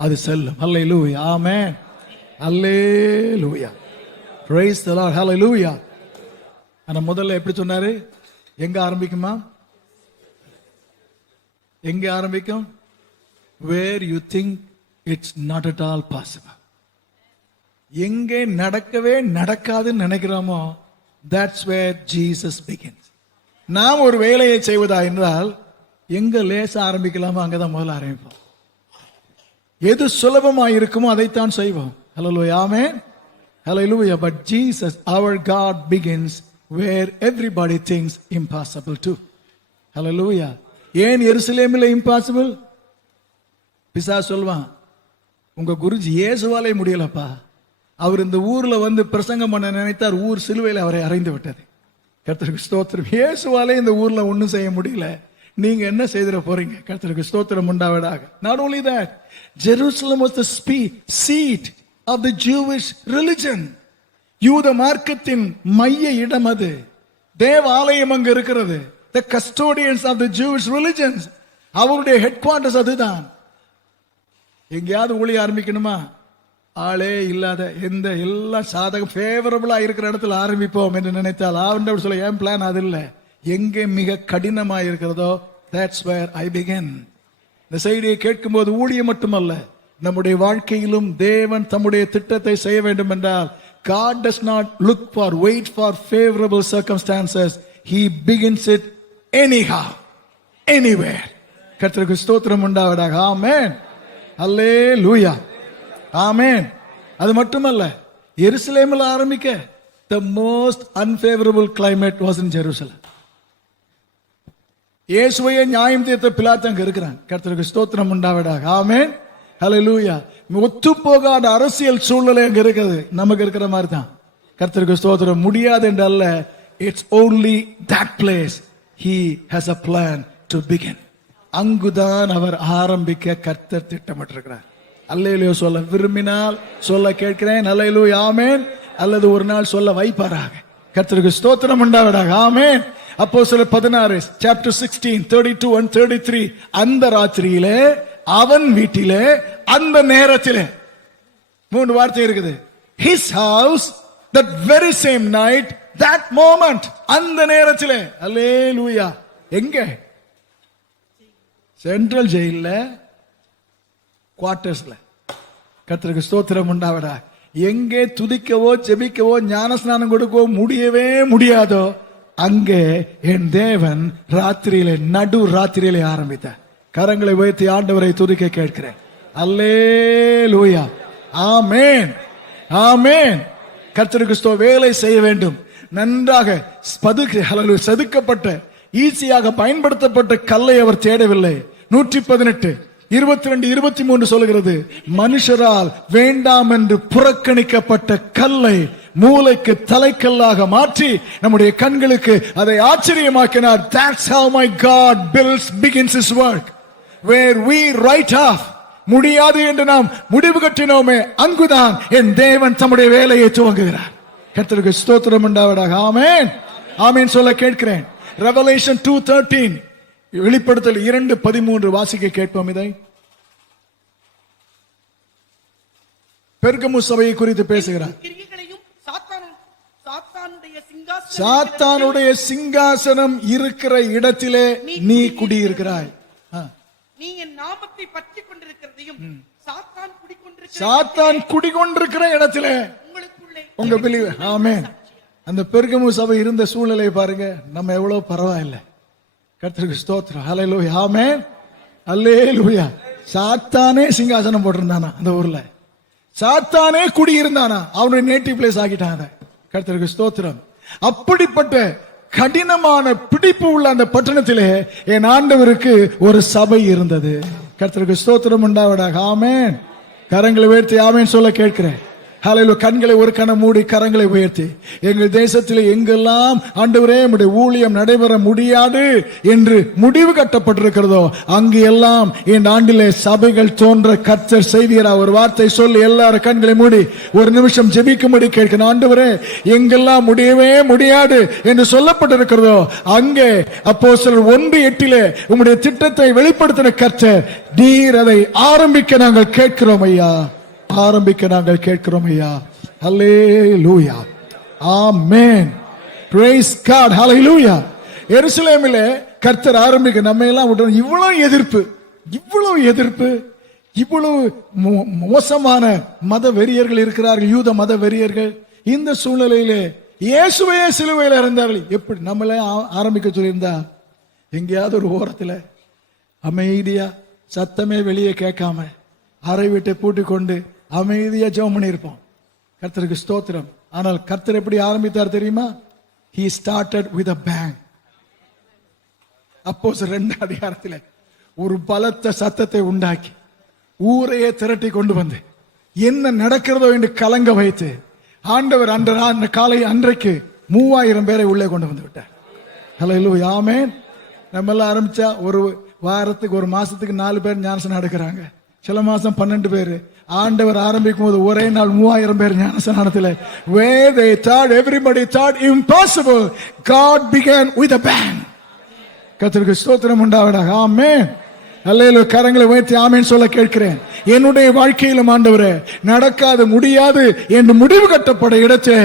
அது செல்லும். ஹல்லேலூயா, ஆமென், அல்லேலூயா, பிரைஸ் தி லார்ட், ஹல்லேலூயா. ஆனா முதல்ல எப்படி சொன்னாரு? எங்க ஆரம்பிக்குமா? எங்க ஆரம்பிக்கும்? where you think it's not at all possible. எங்கே நடக்கவே நடக்காதுன்னு நினைக்கிறோமோ, that's where Jesus begins. நாம் ஒரு வேலையை செய்வதா என்றால் எங்க லேசா ஆரம்பிக்கலாமோ அங்கதான் முதல்ல ஆரம்பிப்போம். எது சுலபமாக இருக்குமோ அதைத்தான் செய்வோம். ஹல்லேலூயா, ஆமென், ஹல்லேலூயா. But Jesus, our God, begins where everybody thinks impossible too. Hallelujah. ஏன் எருசலேமில் இம்பாசிபிள்? பிசாசு சொல்வான், உங்க குருஜி இயேசுவாலே முடியலப்பா, அவர் இந்த ஊர்ல வந்து பிரசங்கம் பண்ண நினைத்தார், ஊர் சிலுவையில் அவரை அறைந்து விட்டது. கர்த்தருக்கு ஸ்தோத்திரம். இயேசுவாலே இந்த ஊர்ல ஒண்ணும் செய்ய முடியல, நீங்க என்ன செய்திட போறீங்க? கர்த்தருக்கு ஸ்தோத்திரம் உண்டாவதாக. Not only that, Jerusalem was the seat of the Jewish religion. யூத மார்க்கத்தின் மைய இடம் அது. தேவாலயம் அங்கு இருக்கிறது. The custodians of the Jewish religions, அவருடைய ஹெட் குவார்டர்ஸ் அதுதான். எங்கேயாவது ஊழிய ஆரம்பிக்கணுமா? ஆளே இல்லாத எந்த எல்லாம் சாதகம் ஃபேவரபிளா இருக்கிற இடத்துல ஆரம்பிப்போம் என்று நினைத்தால் ஆண்டவர் சொல்ல, என் பிளான் அது இல்லை. எங்கே மிக கடினமா இருக்கிறதோ, that's where I begin. இந்த செய்தியை கேட்கும் போது ஊழியம் மட்டுமல்ல, நம்முடைய வாழ்க்கையிலும் தேவன் தம்முடைய திட்டத்தை செய்ய வேண்டும் என்றால், God does not wait for favorable circumstances. He begins it anyhow, anywhere. கர்த்தருக்கு ஸ்தோத்திரம் உண்டாவதாக, ஆமென், அல்லேலூயா, ஆமென். அது மட்டுமல்ல, எருசலேமில் ஆரம்பிக்க the most unfavorable climate was in Jerusalem. இயேசுவையே நியாயம் தீர்த்த பிலாத்து அங்க இருக்கிறான். கர்த்தருக்கு ஸ்தோத்திரம் உண்டாவதாக, ஆமென், ஹல்லேலூயா. ஒத்து போகாத அரசியல் சூழ்நிலை அங்க இருக்குது. நமக்கு இருக்கிற மாதிரி தான். கர்த்தருக்கு ஸ்தோத்திரம். முடியாது என்று அல்ல, it's only that place he has a plan to begin. அங்குதான் அவர் ஆரம்பிக்க கர்த்தர் திட்டமிட்டிருக்கிறார். அல்லேலூயா சொல்ல விரும்பினால் சொல்ல கேட்கிறேன். அல்லேலூயா ஆமென். அல்லது ஒரு நாள் சொல்ல வைப்பாராக. கர்த்தருக்கு ஸ்தோத்திரம் உண்டாவதாக. ஆமென். அப்போஸ்தலர் 16 chapter 16 32 and 33 அந்த ராத்திரியிலே அவன் வீட்டிலே அந்த நேரத்திலே 3 வார்த்தை இருக்குது. his house that very same night that moment அந்த நேரத்திலே. அல்லேலூயா. எங்க? சென்ட்ரல் ஜெயில்ல குவார்டர்ஸ்ல. கர்த்தருக்கு ஸ்தோத்திரம் உண்டாவதா. எங்கே துதிக்கவோ ஜெபிக்கவோ ஞானஸ்நானம் கொடுக்கவோ முடியவே முடியாதோ அங்கே என் தேவன் ராத்திரியிலே நடு ராத்திரியிலே ஆரம்பித்தார். கரங்களை உயர்த்தி ஆண்டவரை துதிக்க கேட்கிறேன். அல்லேலூயா ஆமென் ஆமென். கர்த்தருக்கு ஸ்தோத்திரம். வேலை செய்ய வேண்டும். நன்றாக செதுக்கப்பட்ட ஈஸியாக பயன்படுத்தப்பட்ட கல்லை அவர் தேடவில்லை. 118 22 23 சொல்கிறது, மனுஷரால் வேண்டாம் என்று புறக்கணிக்கப்பட்ட கல்லை மூளைக்கு தலைக்கல்லாக மாற்றி நம்முடைய கண்களுக்கு அதை ஆச்சரியமாக்கினார். That's how my God begins his work. Where we write off முடியாது என்று நாம் முடிவு கட்டினோமே அங்குதான் என் தேவன் தம்முடைய வேலையை துவங்குகிறார். கர்த்தருக்கு ஸ்தோத்திரம் உண்டாவதாக. ஆமென் ஆமென் சொல்ல கேட்கிறேன். Revelation 2:13 வெளிப்படுத்தல் 2:13 வாசிக்க கேட்போம். இதை பெர்கமு சபையை குறித்து பேசுகிறார். சாத்தானுடைய சிங்காசனம் இருக்கிற இடத்திலே நீ குடியிருக்கிறாய். நீ என் நாமத்தை பற்றிக் கொண்டிருக்கிறதையும் சாத்தான் குடிகொண்டிருக்கிற இடத்திலே உங்க பிலீவ். ஆமென். அந்த பெர்கமு சபை இருந்த சூழ்நிலையை பாருங்க. நம்ம எவ்வளவு பரவாயில்லை. கர்த்தருக்கு ஸ்தோத்திரம். ஹல்லேலூயா ஆமென் அல்லேலூயா. சாத்தானே சிங்காசனம் போட்டிருந்தானா அந்த ஊர்ல. சாத்தானே குடியிருந்தானா. அவனுடைய நேட்டிவ் பிளேஸ் ஆகிட்டான். கர்த்தருக்கு ஸ்தோத்திரம். அப்படிப்பட்ட கடினமான பிடிப்பு உள்ள அந்த பட்டணத்திலே என் ஆண்டவருக்கு ஒரு சபை இருந்தது. கர்த்தருக்கு ஸ்தோத்திரம் உண்டாவதாக. ஆமென். கரங்களை உயர்த்தி ஆமென் சொல்ல கேட்கிறேன். ஹல்லேலூயா. கண்களை ஒரு கணம் மூடி கரங்களை உயர்த்தி, எங்கள் தேசத்திலே எங்கெல்லாம் ஆண்டவரே உம்முடைய ஊழியம் நடைபெற முடியாது என்று முடிவு கட்டப்பட்டிருக்கிறதோ அங்கு எல்லாம் இந்த ஆண்டிலே சபைகள் தோன்ற கர்த்தர் செய்கிறார். ஒரு வார்த்தை சொல்லி எல்லாரும் கண்களை மூடி ஒரு நிமிஷம் ஜெபிக்கும்படி கேட்கிறேன். ஆண்டவரே எங்கெல்லாம் முடியவே முடியாது என்று சொல்லப்பட்டிருக்கிறதோ அங்கே அப்போஸ்தலர் 1:8 உம்முடைய திட்டத்தை வெளிப்படுத்தின கர்த்தர் நீர் அதை ஆரம்பிக்க நாங்கள் கேட்கிறோம் ஐயா. ஆரம்பிக்க நாங்கள் கேட்கிறோம் ஐயா. ஹல்லேலூயா ஆமென். Praise God. ஹல்லேலூயா. எருசலேமிலே கர்த்தர் ஆரம்பிக்க நம்ம எல்லாம் விட்டு இவ்வளவு எதிர்ப்பு இவ்வளவு மோசமான மத வெறியர்கள் இருக்கிறார்கள். யூத மத வெறியர்கள். இந்த சூழ்நிலையிலே இயேசுவே சிலுவையில் இருந்தார்கள். எப்படி நம்மளே ஆரம்பிக்க சொல்லியிருந்தா எங்கேயாவது ஒரு ஓரத்துல அமைதியா சத்தமே வெளியே கேட்காம அறை வீட்டை பூட்டி கொண்டு அமைதியா ஜெபம் பண்ணியிருப்போம். கர்த்தருக்கு ஸ்தோத்திரம். ஆனால் கர்த்தர் எப்படி ஆரம்பித்தார் தெரியுமா? He started with a bang. அப்போஸ்தலர் 2 அதிகாரத்தில் ஒரு பலத்த சத்தத்தை உண்டாக்கி ஊரையே திரட்டி கொண்டு வந்து என்ன நடக்கிறதோ என்று கலங்க வைத்து ஆண்டவர் அந்த காலை அன்றைக்கு 3000 பேரை உள்ளே கொண்டு வந்து விட்டார். ஹல்லேலூயா ஆமென். நம்ம எல்லாம் ஆரம்பிச்சா ஒரு வாரத்துக்கு ஒரு மாசத்துக்கு 4 பேர் ஞானஸ்நானம் எடுக்கிறாங்க. சில மாசம் 12 பேர். ஆண்டவர் ஆரம்பிக்கும் போது ஒரே நாள் 3000 பேர் ஞானஸ்நானத்தில். Where they thought everybody thought impossible, God began with a bang. கர்த்தருக்கு ஸ்தோத்திரம் உண்டாவதாக. ஆமென் அல்லேலூயா. கரங்களை உயர்த்தி ஆமென் சொல்ல கேட்கிறேன். என்னுடைய வாழ்க்கையிலும் ஆண்டவரே நடக்காது முடியாது என்று முடிவு கட்டப்பட இடத்தை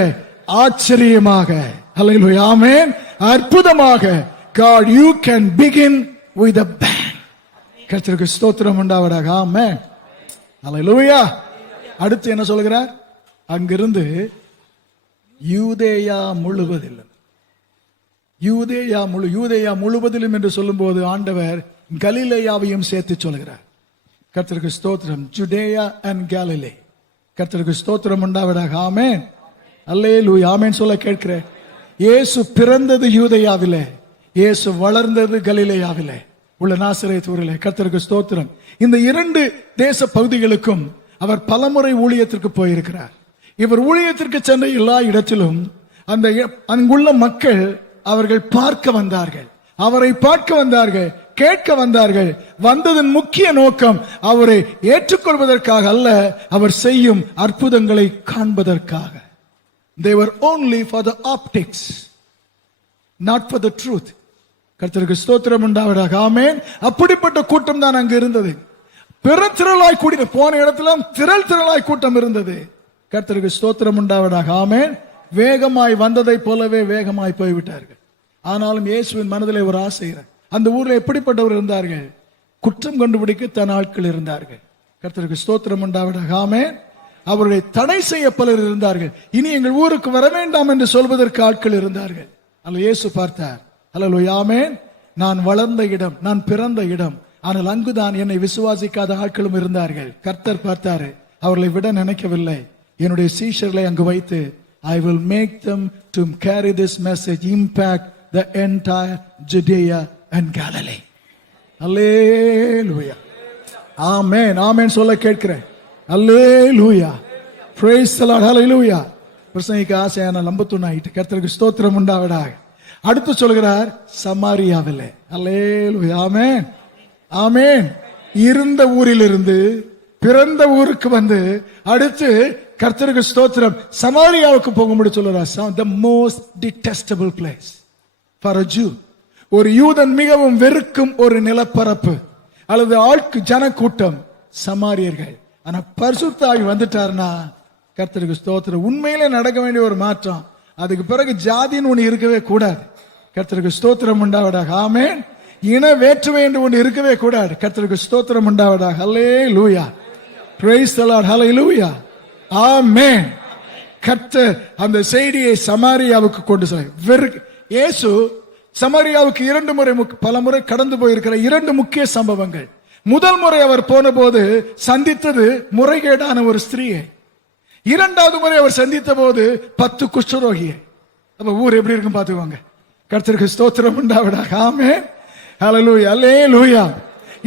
ஆச்சரியமாக அல்லேலூயா ஆமென் அற்புதமாக God you can begin with a bang. கர்த்தருக்கு ஸ்தோத்திரம் உண்டாவதாக. ஆமென் அல்லேலூயா. அடுத்து என்ன சொல்கிறார்? அங்கிருந்து யூதேயா முழுவதிலும் என்று சொல்லும்போது ஆண்டவர் கலிலேயாவையும் சேர்த்து சொல்கிறார். கர்த்தருக்கு ஸ்தோத்திரம். ஜுடேயா அண்ட் கேலிலே. கர்த்தருக்கு ஸ்தோத்திரம் உண்டாவதாக. ஆமென் அல்லேலூயா ஆமென் சொல்ல கேட்கிறேன். இயேசு பிறந்தது யூதேயாவிலே, இயேசு வளர்ந்தது கலிலேயாவிலே உள்ள நாசரேத் ஊரிலே. கர்த்தருக்கு ஸ்தோத்திரம். இந்த 2 தேச பகுதிகளுக்கும் அவர் பலமுறை ஊழியத்திற்கு போயிருக்கிறார். இவர் ஊழியத்திற்கு சென்ற எல்லா இடத்திலும் அங்குள்ள மக்கள் அவர்கள் பார்க்க வந்தார்கள். அவரை பார்க்க வந்தார்கள், கேட்க வந்தார்கள். வந்ததன் முக்கிய நோக்கம் அவரை ஏற்றுக்கொள்வதற்காக அல்ல, அவர் செய்யும் அற்புதங்களை காண்பதற்காக. They were only for the optics, not for the truth. கர்த்தருக்கு ஸ்தோத்திரம் உண்டாவதாக. ஆமென். அப்படிப்பட்ட கூட்டம் தான் அங்கு இருந்தது. பெருந்திரளாய் கூடி போன இடத்துல திரளாய் கூட்டம் இருந்தது. கர்த்தருக்கு ஸ்தோத்திரம் உண்டாவதாக. ஆமென். வேகமாய் வந்ததை போலவே வேகமாய் போய்விட்டார்கள். ஆனாலும் இயேசுவின் மனதிலே ஒரு ஆசை. அந்த ஊர்ல எப்படிப்பட்டவர் இருந்தார்கள்? குற்றம் கண்டுபிடிக்க தன் ஆட்கள் இருந்தார்கள். கர்த்தருக்கு ஸ்தோத்திரம் உண்டாவதாக. ஆமென். அவருடைய தடை செய்ய பலர் இருந்தார்கள். இனி எங்கள் ஊருக்கு வர வேண்டாம் என்று சொல்வதற்கு ஆட்கள் இருந்தார்கள். அல்ல இயேசு பார்த்தார். அல்லேலூயா. ஆமென். நான் வளர்ந்த இடம், நான் பிறந்த இடம், ஆனால் அங்குதான் என்னை விசுவாசிக்காத ஆட்களும் இருந்தார்கள். கர்த்தர் பார்த்தாரு, அவர்களை விட நினைக்கவில்லை. என்னுடைய சீஷர்களை அங்கு வைத்து I will make them to carry this message, impact the entire Judea and Galilee. Hallelujah. Amen. Amen சொல்ல கேட்கிறேன். Hallelujah. Praise the Lord. Hallelujah. பிரசங்கிக்க ஆசையான நம்பத்துனாயிட்டு கர்த்தருக்கு ஸ்தோத்திரம் உண்டாவதாக. அடுத்து சொல்கிறார் சமாரியாவிலே. Hallelujah. Amen. Amen. இருந்த ஊரிலிருந்து பிறந்த ஊருக்கு வந்து அடுத்து கர்த்தருக்கு ஸ்தோத்திரம் சமாரியாவுக்கு போகும்படி சொல்றார். The most detestable place for a Jew. ஒரு யூதன் மிகவும் வெறுக்கும் ஒரு நிலப்பரப்பு அல்லது ஆட்கு ஜனக்கூட்டம் சமாரியர்கள். ஆனா பரிசுத்த ஆவி வந்துட்டார்னா கர்த்தருக்கு ஸ்தோத்திரம் உண்மையிலே நடக்க வேண்டிய ஒரு மாற்றம். அதுக்கு பிறகு ஜாதின்னு ஒண்ணு இருக்கவே கூடாது. கர்த்தருக்கு ஸ்தோத்திரம் உண்டாவதாக. ஆமென். இன வேற்றுமை என்று ஒன்று இருக்கவே கூடாது. கர்த்தருக்கு ஸ்தோத்திரம் உண்டாவதாக. ஹல்லேலூயா. Praise the Lord. Hallelujah. Amen. கர்த்தர் அந்த செய்தியை சமாரியாவுக்கு கொண்டு செல்ல. இயேசு சமாரியாவுக்கு பல முறை கடந்து போயிருக்கிற 2 முக்கிய சம்பவங்கள். முதல் முறை அவர் போன போது சந்தித்தது முறைகேடான ஒரு ஸ்திரீயை. 2வது முறை அவர் சந்தித்த போது 10 குஷ்டரோகியை. அப்ப ஊர் எப்படி இருக்கும் பாத்துக்கோங்க. கர்த்தருக்கு ஸ்தோத்திரம் உண்டாவதாக. ஆமென். ஹல்லேலூயா. ஹல்லேலூயா.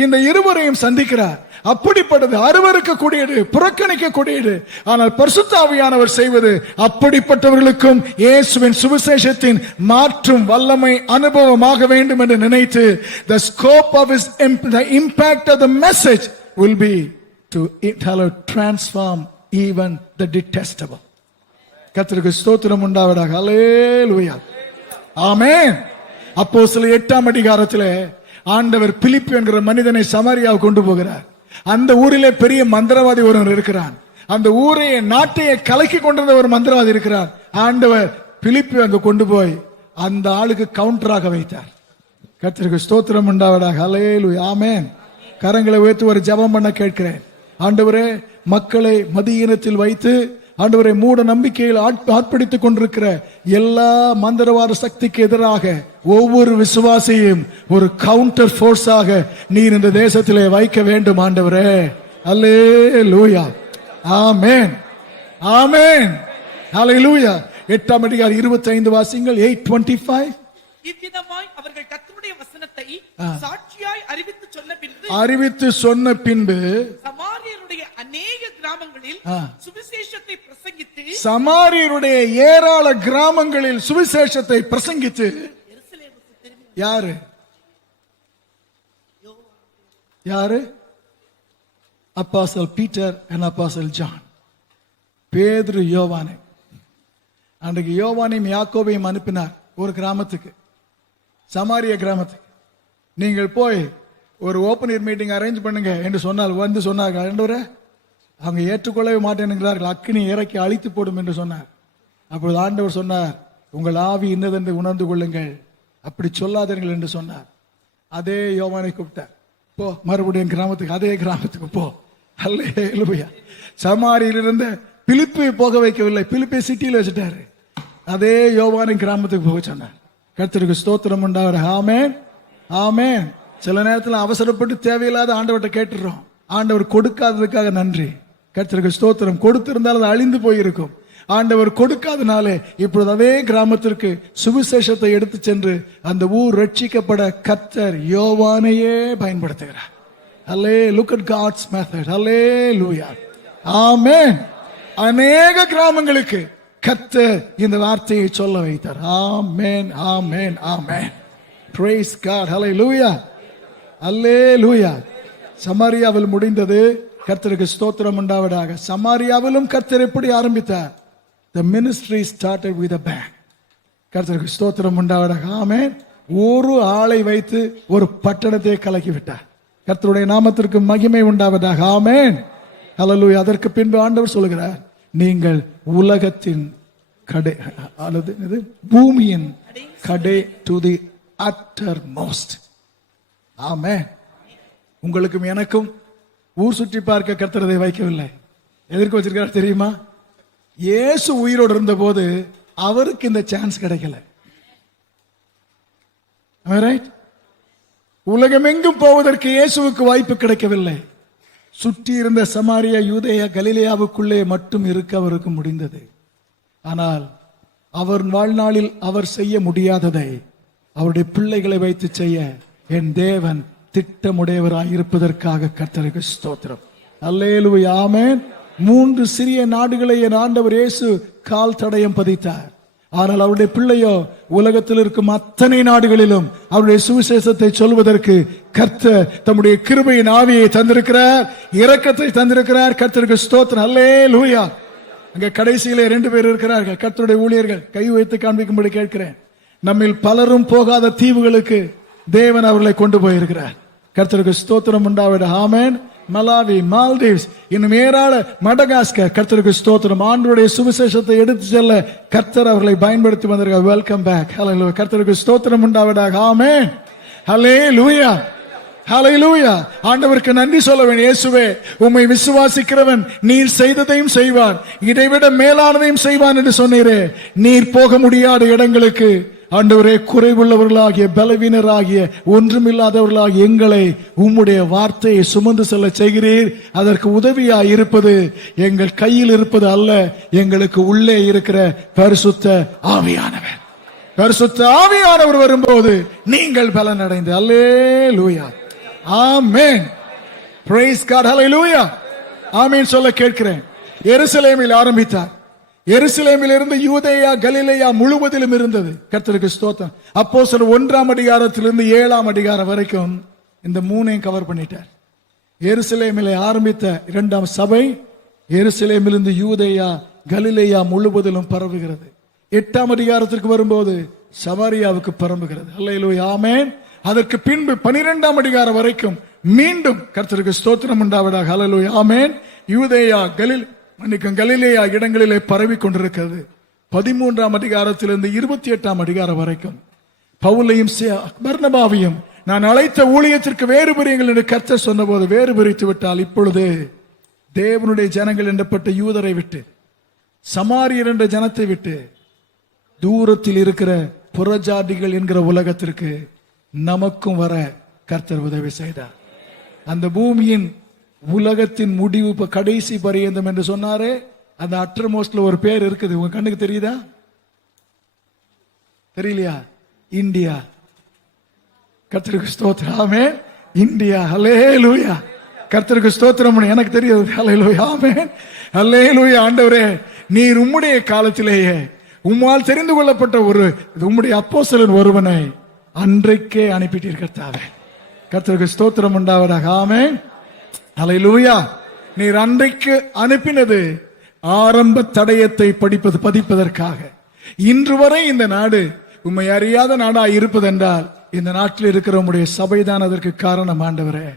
இந்த இருவரையும் சந்திக்கிறார். அப்படிப்பட்டது அருவருக்க கூடியது, புறக்கணிக்க கூடியது. ஆனால் பரிசுத்த ஆவியானவர் செய்வது அப்படிப்பட்டவர்களுக்கும் இயேசுவின் சுவிசேஷத்தின் மாற்றும் வல்லமை அனுபவமாக வேண்டும் என்று நினைத்து the scope of his the impact of the message will be to transform even the detestable. கர்த்தருக்கு ஸ்தோத்திரம் உண்டாவதாக. ஹல்லேலூயா. ஆமென். அப்போஸ்தலர் 8ஆம் அதிகாரத்திலே ஆண்டவர் பிலிப்பு என்கிற மனிதனை சமாரியாவுக்கு கொண்டு போகிறார். அந்த ஊரிலே பெரிய மந்திரவாதி ஒருவர் இருக்கிறான். அந்த ஊரையே நாட்டையே கலக்கி கொண்டிருந்த ஒரு மந்திரவாதி இருக்கிறார். ஆண்டவர் பிலிப்பு அங்கு கொண்டு போய் அந்த ஆளுக்கு கவுண்டராக வைத்தார். கர்த்தருக்கு ஸ்தோத்திரம் உண்டாவதாக. ஹல்லேலூயா. ஆமென். கரங்களை உயர்த்தி ஒரு ஜெபம் பண்ண கேட்கிறேன். ஆண்டவரே, மக்களை மதியீனத்தில் வைத்து ஆண்டவரை மூட நம்பிக்கையில் ஆட்படுத்திக் கொண்டிருக்கிற எல்லா மந்திரவாத சக்திக்கு எதிராக ஒவ்வொரு விசுவாசியும் ஒரு கவுண்டர் போர்ஸாக நீர் இந்த தேசத்திலே வைக்க வேண்டும் ஆண்டவரே. அல்லேலூயா. ஆமென். ஆமென். ஹல்லேலூயா. 8ஆம் அதிகாரம் 25 வாசிங்கள். 8:25. இவ்விதமாய் அவர்கள் கர்த்தருடைய வசனத்தை சாட்சியாய் அறிவித்து சொன்ன பின்பு சமாரியருடைய அநேக கிராமங்களில் சுவிசேஷத்தை பிரசங்கித்து சமாரியருடைய ஏராள கிராமங்களில் சுவிசேஷத்தை பிரசங்கித்து யாரு யாரு அப்போஸ்தலர் பீட்டர் and அப்போஸ்தலர் ஜான். பேதுரு, யோவானை. அன்றைக்கு யோவானையும் யாக்கோபையும் அனுப்பினார் ஒரு கிராமத்துக்கு, சமாரிய கிராமத்துக்கு. நீங்கள் போய் ஒரு ஓபன் ஏர் மீட்டிங் அரேஞ்ச் பண்ணுங்க என்று சொன்னால் வந்து சொன்னார்கள். ஆண்டவரே, அவங்க ஏற்றுக்கொள்ளவே மாட்டேன்கிறார்கள், அக்கினி இறக்கி அழித்து போடும் என்று சொன்னார். அப்பொழுது ஆண்டவர் சொன்னார், உங்கள் ஆவி இன்னதென்று உணர்ந்து கொள்ளுங்கள், அப்படி சொல்லாதீர்கள் என்று சொன்னார். அதே யோவானை கூப்பிட்டார், போ மறுபடியும் கிராமத்துக்கு, அதே கிராமத்துக்கு போ. அல்லேலூயா. சமாரியில் இருந்த பிலிப்பை போக வைக்கவில்லை, பிலிப்பை சிட்டியில் வச்சுட்டாரு. அதே யோவானை கிராமத்துக்கு போக சொன்னார். கர்த்தருக்கு ஸ்தோத்திரம் உண்டாவதாக. ஆமென். ஆமென். சில நேரத்தில் அவசரப்பட்டு தேவையில்லாத ஆண்டவர்கிட்ட கேட்டுறோம். ஆண்டவர் கொடுக்காததுக்காக நன்றி. கர்த்தருக்கு ஸ்தோத்திரம். கொடுத்திருந்தால் அது அழிந்து போயிருக்கும். ஆண்டவர் கொடுக்காதனாலே இப்பொழுது அதே கிராமத்திற்கு சுவிசேஷத்தை எடுத்து சென்று அந்த ஊர் ரட்சிக்கப்பட கர்த்தர் யோவானையே பயன்படுத்துகிறார். அல்லே, look at God's method. Hallelujah. ஆமென். அநேக கிராமங்களுக்கு கர்த்தர் இந்த வார்த்தையை சொல்ல வைத்தார். ஆமென். ஆமென். ஆமென். Praise God. Hallelujah. Hallelujah. சமாரியாவில் முடிந்தது. கர்த்தருக்கு ஸ்தோத்திரம் உண்டாவதாக. சமாரியாவிலும் கர்த்தர் எப்படி ஆரம்பித்தார்? The ministry started with a bang. கர்த்தருக்கு ஸ்தோத்திரம் உண்டாவதாக. ஆமென். ஒரு ஆளை வைத்து ஒரு பட்டணத்தை கலக்கி விட்டார். கர்த்தருடைய நாமத்திற்கு மகிமை உண்டாவதாக. ஆமென். ஹல்லேலூயா. அதற்கு பின்பு ஆண்டவர் சொல்கிறார், நீங்கள் உலகத்தின் கடை அல்லது பூமியின் கடை டு தி uttermost. ஆமென். உங்களுக்கும் எனக்கும் ஊர் சுற்றி பார்க்க கர்த்தர் அதை வைக்கவில்லை. எதற்கு வச்சிருக்கார் தெரியுமா? இயேசு உயிரோடு இருந்த போது அவருக்கு இந்த சான்ஸ் கிடைக்கல. உலகமெங்கும் போவதற்கு இயேசுவுக்கு வாய்ப்பு கிடைக்கவில்லை. சுற்றி இருந்த சமாரியா, யூதேயா, கலிலேயாவுக்குள்ளே மட்டும் இருக்க அவருக்கு முடிந்தது. ஆனால் அவர் வாழ்நாளில் அவர் செய்ய முடியாததை அவருடைய பிள்ளைகளை வைத்து செய்ய என் தேவன் திட்டமுடையவராய் இருப்பதற்காக கர்த்தருக்கு ஸ்தோத்திரம். அல்லேலூயா. ஆமென். 3 சிறிய நாடுகளை என் ஆண்டவர் இயேசு கால் தடயம் பதித்தார். ஆனால் அவருடைய பிள்ளையோ உலகத்தில் இருக்கும் அத்தனை நாடுகளிலும் அவருடைய சுவிசேஷத்தை சொல்வதற்கு கர்த்தர் தம்முடைய கிருபையின் ஆவியை தந்திருக்கிறார், இரக்கத்தை தந்திருக்கிறார். கர்த்தருக்கு ஸ்தோத்திரம். அல்லேலூயா. அங்க கடைசியிலே 2 பேர் இருக்கிறார்கள், கர்த்தருடைய ஊழியர்கள். கை வைத்து காண்பிக்கும்படி கேட்கிறேன். நம்மில் பலரும் போகாத தீவுகளுக்கு தேவன் அவர்களை கொண்டு போயிருக்கிறார். கர்த்தருக்கு ஸ்தோத்திரம் உண்டாவிட. ஆமென். மலாவி, மால்தீவ்ஸ், இன்னும் ஏராள மடகாஸ்கர். கர்த்தருக்கு ஸ்தோத்திரம். ஆண்டவருடைய சுவிசேஷத்தை எடுத்து செல்ல கர்த்தர் அவர்களை பயன்படுத்தி வந்திருக்கார். Welcome back. ஹல்லேலூயா. கர்த்தருக்கு ஸ்தோத்திரம் உண்டாவதாக. ஆமென். ஹல்லேலூயா. ஹல்லேலூயா. ஆண்டவருக்கு நன்றி சொல்ல வேண்டும். இயேசுவே, உம்மை விசுவாசிக்கிறவன் நீர் செய்ததையும் செய்வான், இதைவிட மேலானதையும் செய்வான் என்று சொன்னீரே. நீர் போக முடியாத இடங்களுக்கு ஆண்டவரே, குறைவுள்ளவர்களாகிய, பலவீனராகிய, ஒன்றுமில்லாதவர்களாகிய எங்களை உம்முடைய வார்த்தையை சுமந்து செல்ல செய்கிறீர். அதற்கு உதவியாய் இருப்பது எங்கள் கையில் இருப்பது அல்ல, எங்களுக்கு உள்ளே இருக்கிற பரிசுத்த ஆவியானவர். பரிசுத்த ஆவியானவர் வரும்போது நீங்கள் பலன் அடைந்து. அல்லேலூயா. ஆமென். Praise God. ஹல்லேலூயா. ஆமென் சொல்ல கேட்கிறேன். எருசலேமில் ஆரம்பித்தார். எருசலேமில் இருந்து யூதேயா, கலிலேயா முழுவதிலும் இருந்தது. கர்த்தருக்கு ஸ்தோத்திரம். அப்போஸ்தலர் 1ஆம் அதிகாரத்திலிருந்து 7ஆம் அதிகாரம் வரைக்கும் இந்த 3ஐயும் கவர் பண்ணிட்டார். எருசலேமிலே ஆரம்பித்த 2ஆம் சபை எருசலேமிலிருந்து யூதேயா, கலிலேயா முழுவதிலும் பரவுகிறது. 8ஆம் அதிகாரத்திற்கு வரும்போது சமாரியாவுக்கு பரவுகிறது. அல்லேலூயா. ஆமென். அதற்கு பின்பு 12ஆம் அதிகாரம் வரைக்கும் மீண்டும் கர்த்தருக்கு ஸ்தோத்திரம் உண்டாவதாக. அல்லேலூயா. ஆமென். யூதேயா, கலிலேயா இடங்களிலே பரவி கொண்டிருக்கிறது. 13ஆம் அதிகாரத்திலிருந்து 28ஆம் அதிகாரம் வரைக்கும் பவுலையும் பர்னபாவையும் நான் அழைத்த ஊழியத்திற்கு வேறு பிரியுங்கள் என்று கர்த்தர் சொன்னபோது வேறு பிரித்து விட்டால், இப்பொழுது தேவனுடைய ஜனங்கள் என்றப்பட்ட யூதரை விட்டு, சமாரியர் என்ற ஜனத்தை விட்டு, தூரத்தில் இருக்கிற புறஜாதிகள் என்கிற உலகத்திற்கு நமக்கும் வர கர்த்தர் உதவி செய்தார். அந்த பூமியின் உலகத்தின் முடிவு கடைசி பரியந்தம் என்று சொன்னாரே, அந்த அட்டர்மோஸ்ட்ல ஒரு பேர் இருக்குது. உங்க கண்ணுக்கு தெரியுதா? தெரியலையா? இந்தியா. கர்த்தருக்கு ஸ்தோத்திரம். ஆமென். இந்தியா. ஹல்லேலூயா. கர்த்தருக்கு ஸ்தோத்திரம். எனக்கு தெரியாது. ஹல்லேலூயா. ஆமென். ஹல்லேலூயா. ஆண்டவரே, நீர் உம்முடைய காலத்திலேயே உம்மால் தெரிந்து கொள்ளப்பட்ட உம்முடைய அப்போஸ்தலன் ஒருவனை அன்றைக்கே அனுப்பிட்டீர் கர்த்தாவே. கர்த்தருக்கு ஸ்தோத்திரம் உண்டாவதாக. ஆமென். ஹல்லேலூயா. நீர் அன்றைக்கு அனுப்பினது ஆரம்ப தடயத்தை பதிப்பதற்காக. இன்று வரை இந்த நாடு உம்மை அறியாத நாடா இருப்பதென்றால் இந்த நாட்டில் இருக்கிற உம்முடைய சபைதான் அதற்கு காரணம். ஆண்டவரே,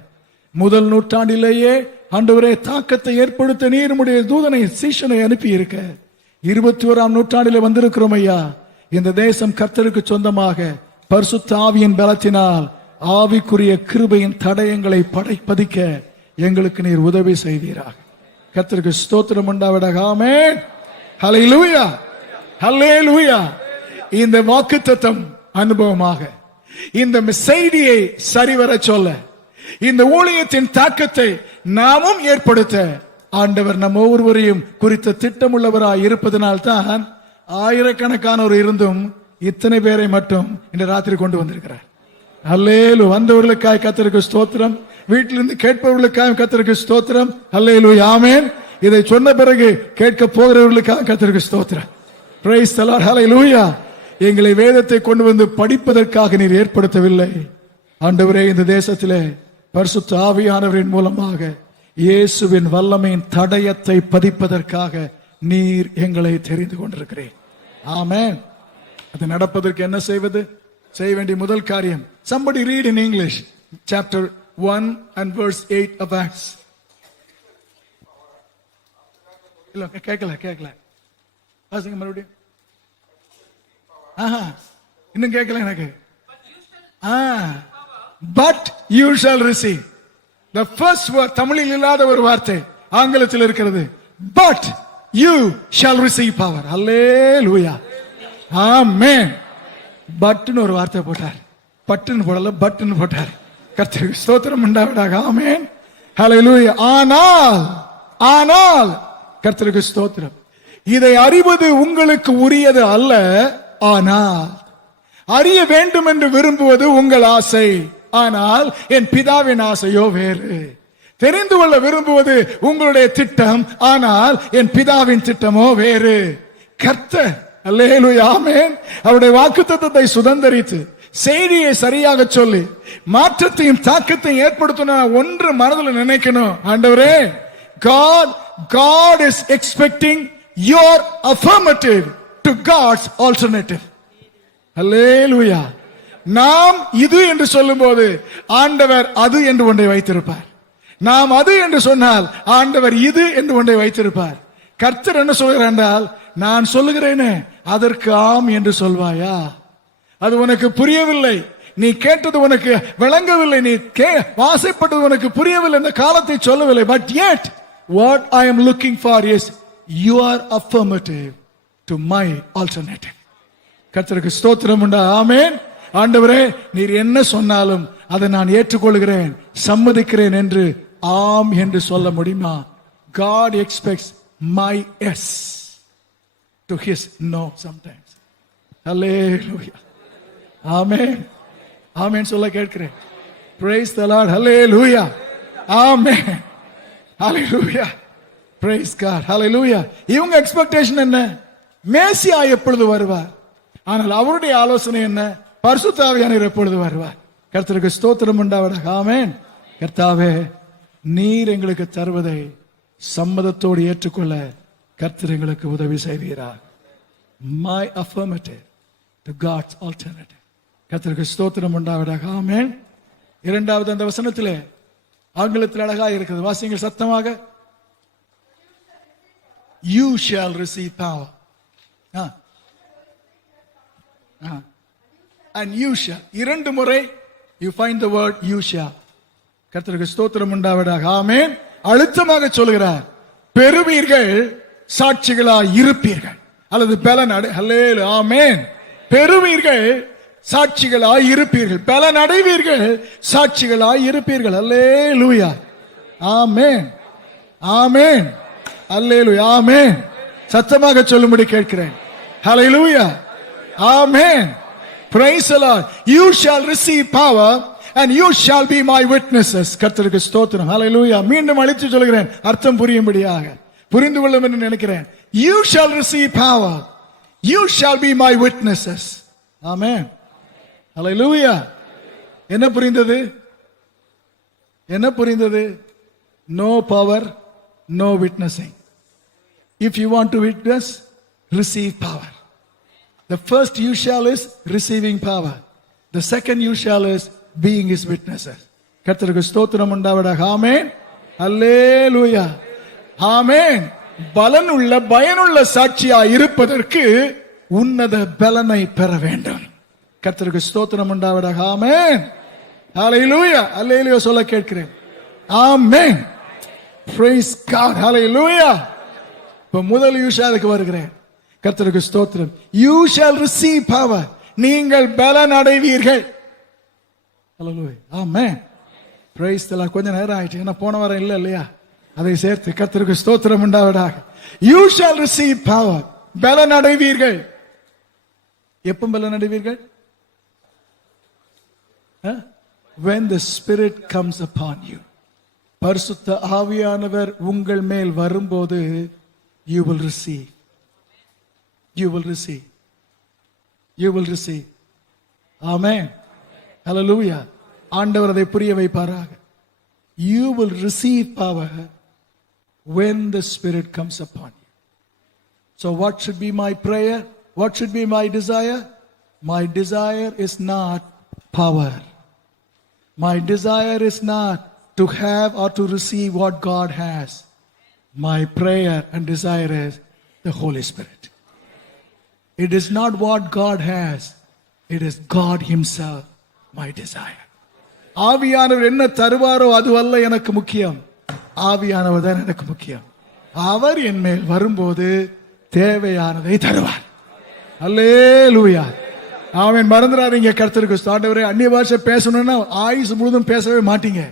முதல் நூற்றாண்டிலேயே ஆண்டவரே தாக்கத்தை ஏற்படுத்த நீர் உம்முடைய தூதனை, சீஷனை அனுப்பி இருக்க 21ஆம் நூற்றாண்டிலே வந்திருக்கிறோம் ஐயா. இந்த தேசம் கர்த்தருக்கு சொந்தமாக பரிசுத்த ஆவியின் பலத்தினால் ஆவிக்குரிய கிருபையின் தடயங்களை பதிக்க எங்களுக்கு நீர் உதவி செய்வீராக. கர்த்தருக்கு ஸ்தோத்திரம் உண்டாவதாக. ஆமென். ஹல்லேலூயா. ஹல்லேலூயா. இந்த வாக்குத்தத்தம் அனுபவமாக இந்த செய்தியை சரிவர சொல்ல, இந்த ஊழியத்தின் தாக்கத்தை நாமும் ஏற்படுத்த ஆண்டவர் நம் ஒவ்வொருவரையும் குறித்த திட்டமுள்ளவராய் இருப்பதனால் தான் ஆயிரக்கணக்கானோர் இருந்தும் இத்தனை பேரை மட்டும் இந்த ராத்திரி கொண்டு வந்திருக்கிறார். அல்லேலூயா. வந்தவர்களுக்காய் கர்த்தருக்கு ஸ்தோத்திரம். வீட்டிலிருந்து கேட்பவர்களுக்காக கர்த்தருக்கு ஸ்தோத்திரம். அல்லேலூயா. ஆமென். இதை சொன்ன பிறகு கேட்க போகிறவர்களுக்காக கர்த்தருக்கு ஸ்தோத்திரம். Praise the Lord. ஹல்லேலூயா. எங்களை வேதத்தை கொண்டு வந்து படிப்பதற்காக நீர் ஏற்படுத்தவில்லை. ஆண்டவரே, இந்த தேசத்திலே பரிசுத்த ஆவியானவரின் மூலமாக இயேசுவின் வல்லமையின் தடயத்தை பதிப்பதற்காக நீர் எங்களை தெரிந்து கொண்டிருக்கிறேன். ஆமென். அது நடப்பதற்கு என்ன செய்வது? செய்ய வேண்டிய முதல் காரியம், somebody read in English chapter 1 and verse 8 of Acts. இல்ல கேட்கல வாசிங்க மறுபடியும். இன்னும் கேட்கல எனக்கு. But you shall receive. The first word, தமிழில் இல்லாத ஒரு வார்த்தை ஆங்கிலத்தில் இருக்கிறது. But you shall receive power. Hallelujah. Amen. பட்னு ஒரு வார்த்தை போட்டார். பட்டுன்னு போடல, பட்னு போட்டார். கர்த்தருக்கு ஸ்தோத்திரம் உண்டாவதாக. ஆமென். ஹல்லேலூயா. ஆனால் கர்த்தருக்கு ஸ்தோத்திரம். இதை அறிவது உங்களுக்கு உரியது அல்ல, ஆனால் அறிய வேண்டும் என்று விரும்புவது உங்கள் ஆசை. ஆனால் என் பிதாவின் ஆசையோ வேறு. தெரிந்து கொள்ள விரும்புவது உங்களுடைய திட்டம், ஆனால் என் பிதாவின் திட்டமோ வேறு. கர்த்தர் அல்லேலூயா ஆமென் அவருடைய வாக்குத்தத்தத்தை சுதந்தரித்து செய்தியை சரியாக சொல்லி மாற்றத்தையும் தாக்கத்தையும் ஏற்படுத்தணும். ஒன்று மனதில் நினைக்கணும், ஆண்டவரே, God is expecting your affirmative to God's alternative. அல்லேலூயா. நாம் இது என்று சொல்லும்போது ஆண்டவர் அது என்று ஒன்றை வைத்திருப்பார். நாம் அது என்று சொன்னால் ஆண்டவர் இது என்று ஒன்றை வைத்திருப்பார். கர்த்தர் என்ன சொல்கிறார் என்றால், நான் சொல்லுகிறேனே அதற்கு ஆம் என்று சொல்வாயா? அது உனக்கு புரியவில்லை, நீ கேட்டது உனக்கு விளங்கவில்லை, நீ வாசைப்பட்டது உனக்கு புரியவில்லை, இந்த காலத்தை சொல்லவில்லை. But yet what I am looking for is your affirmative to my alternative. கர்த்தருக்கு ஸ்தோத்திரம் உண்டா? ஆமென். ஆண்டவரே, நீர் என்ன சொன்னாலும் அதை நான் ஏற்றுக்கொள்கிறேன், சம்மதிக்கிறேன் என்று ஆம் என்று சொல்ல முடியுமா? God expects my yes to his no sometimes. Hallelujah. Amen. Amen சொல்ல கேட்கிறேன். Praise the Lord. Hallelujah. Amen. Hallelujah. Praise God. Hallelujah. இவங்க எக்ஸ்பெக்டேஷன் என்ன? மேசியா எப்பொழுது வருவார்? ஆனால் அவருடைய ஆலோசனை என்ன? பரிசுத்த ஆவியானவர் எப்பொழுது வருவார்? கர்த்தருக்கு ஸ்தோத்திரம் உண்டாவதாக. ஆமென். கர்த்தாவே, நீர் எங்களுக்கு தருவதை சம்மதத்தோடு ஏற்றுக்கொள்ள கர்த்தர் எங்களுக்கு உதவி செய்வீராக. My affirmative to God's alternative. கர்த்தருக்கு ஸ்தோத்திரம் உண்டாவதாக. ஆமென். இரண்டாவது அந்த வசனத்திலே ஆங்கிலத்தில் அழகாக இருக்கிறது, வாசிங்கள் சத்தமாக. You shall receive power. And you shall. இரண்டு முறை you find the word you shall. கர்த்தருக்கு ஸ்தோத்திரம் உண்டாவதாக. ஆமென். அழுத்தமாக சொல்கிறார், பெறுவீர்கள், சாட்சிகளாய் இருப்பீர்கள். அல்லது பலன் ஹல்லேலூயா. ஆமென். பெறுவீர்கள், சாட்சிகளாய் இருப்பீர்கள். பலன் அடைவீர்கள், சாட்சிகளாய் இருப்பீர்கள். ஹல்லேலூயா. ஆமென். ஆமென். ஹல்லேலூயா. ஆமென். சத்தமாக சொல்லும்படி கேட்கிறேன். ஹல்லேலூயா. ஆமென். Praise the Lord. You shall receive power and you shall be my witnesses. கர்த்தருக்கு ஸ்தோத்திரம். ஹல்லேலூயா. மீண்டும் அழைத்து சொல்கிறேன், அர்த்தம் புரியும்படியாக, புரிந்து கொள்ளும் என்று நினைக்கிறேன். You shall receive power. You shall be my witnesses. Amen. Hallelujah. என்ன புரிந்தது? என்ன புரிந்தது? No power, no witnessing. If you want to witness, receive power. The first you shall is receiving power. The second you shall is being his witnesses. கர்த்தருக்கு ஸ்தோத்திரம் உண்டாவதாக. ஆமென். அல்லேலூயா. ஆமென். பலனுள்ள பயனுள்ள சாட்சியா இருப்பதற்கு உன்னத பலனை பெற வேண்டும். கர்த்தருக்கு ஸ்தோத்திரம் உண்டாவதாக. ஆமென். ஹல்லேலூயா. அல்லேலூயா சொல்ல கேட்கிறேன். ஆமென். Praise God. ஹல்லேலூயா. இப்ப முதல் you shallக்கு வருகிறேன். கர்த்தருக்கு ஸ்தோத்திரம். You shall receive power. நீங்கள் பலன் அடைவீர்கள். ஹல்லேலூயா. ஆமென். Praise the Lord. கொஞ்ச நேரம் ஆயிடுச்சு, ஏன்னா போன வாரம் இல்லையா, அதை சேர்த்து கர்த்தருக்கு ஸ்தோத்திரம் உண்டாவதாக. You shall receive power. பலன் அடைவீர்கள். எப்போ பலன் அடைவீர்கள்? When the Spirit comes upon you. பரிசுத்த ஆவியானவர் உங்கள் மேல் வரும்போது you will receive. You will receive. you will receive. Amen. Hallelujah. ஆண்டவர் அதை புரிய வைப்பாராக. You will receive power when the Spirit comes upon you. So what should be my prayer? What should be my desire? My desire is not power. My desire is not to have or to receive what God has. My prayer and desire is the Holy Spirit. It is not what God has. It is God Himself, my desire. ஆவியானவர் என்ன தருவாரோ அது அல்ல எனக்கு முக்கியம். ஆவியானவர் தான் எனக்கு முக்கியம். அவர் என் மேல் வரும்போது தேவையானதை தருவார். அல்லேலூயா. ஆமென். மறந்துடாதீங்க. கர்த்தருக்கு ஆண்டவரே, அந்நிய பாஷை பேசணும்னா ஆயுசு முழுதும் பேசவே மாட்டீங்க.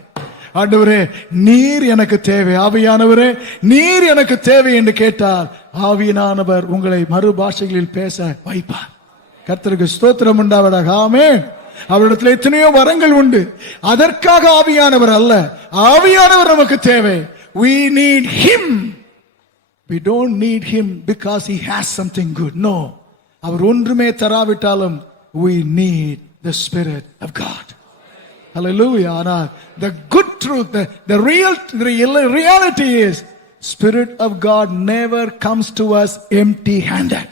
ஆண்டவரே, நீர் எனக்கு தேவை, ஆவியானவரே நீர் எனக்கு தேவை என்று கேட்டால் ஆவியானவர் உங்களை மறு பாஷைகளில் பேச வைப்பார். கர்த்தருக்கு ஸ்தோத்திரம் உண்டாவதாக. ஆமென். அவரிடத்தில் எத்தனையோ வரங்கள் உண்டு. அதற்காக ஆவியானவர் அல்ல, ஆவியானவர் நமக்கு தேவை. We need Him. We don't need Him because He has something good. No. அவர் ஒன்றுமே தராவிட்டாலும் we need the Spirit of God. Hallelujah. ஆனால் the good truth, the reality is Spirit of God never comes to us empty handed.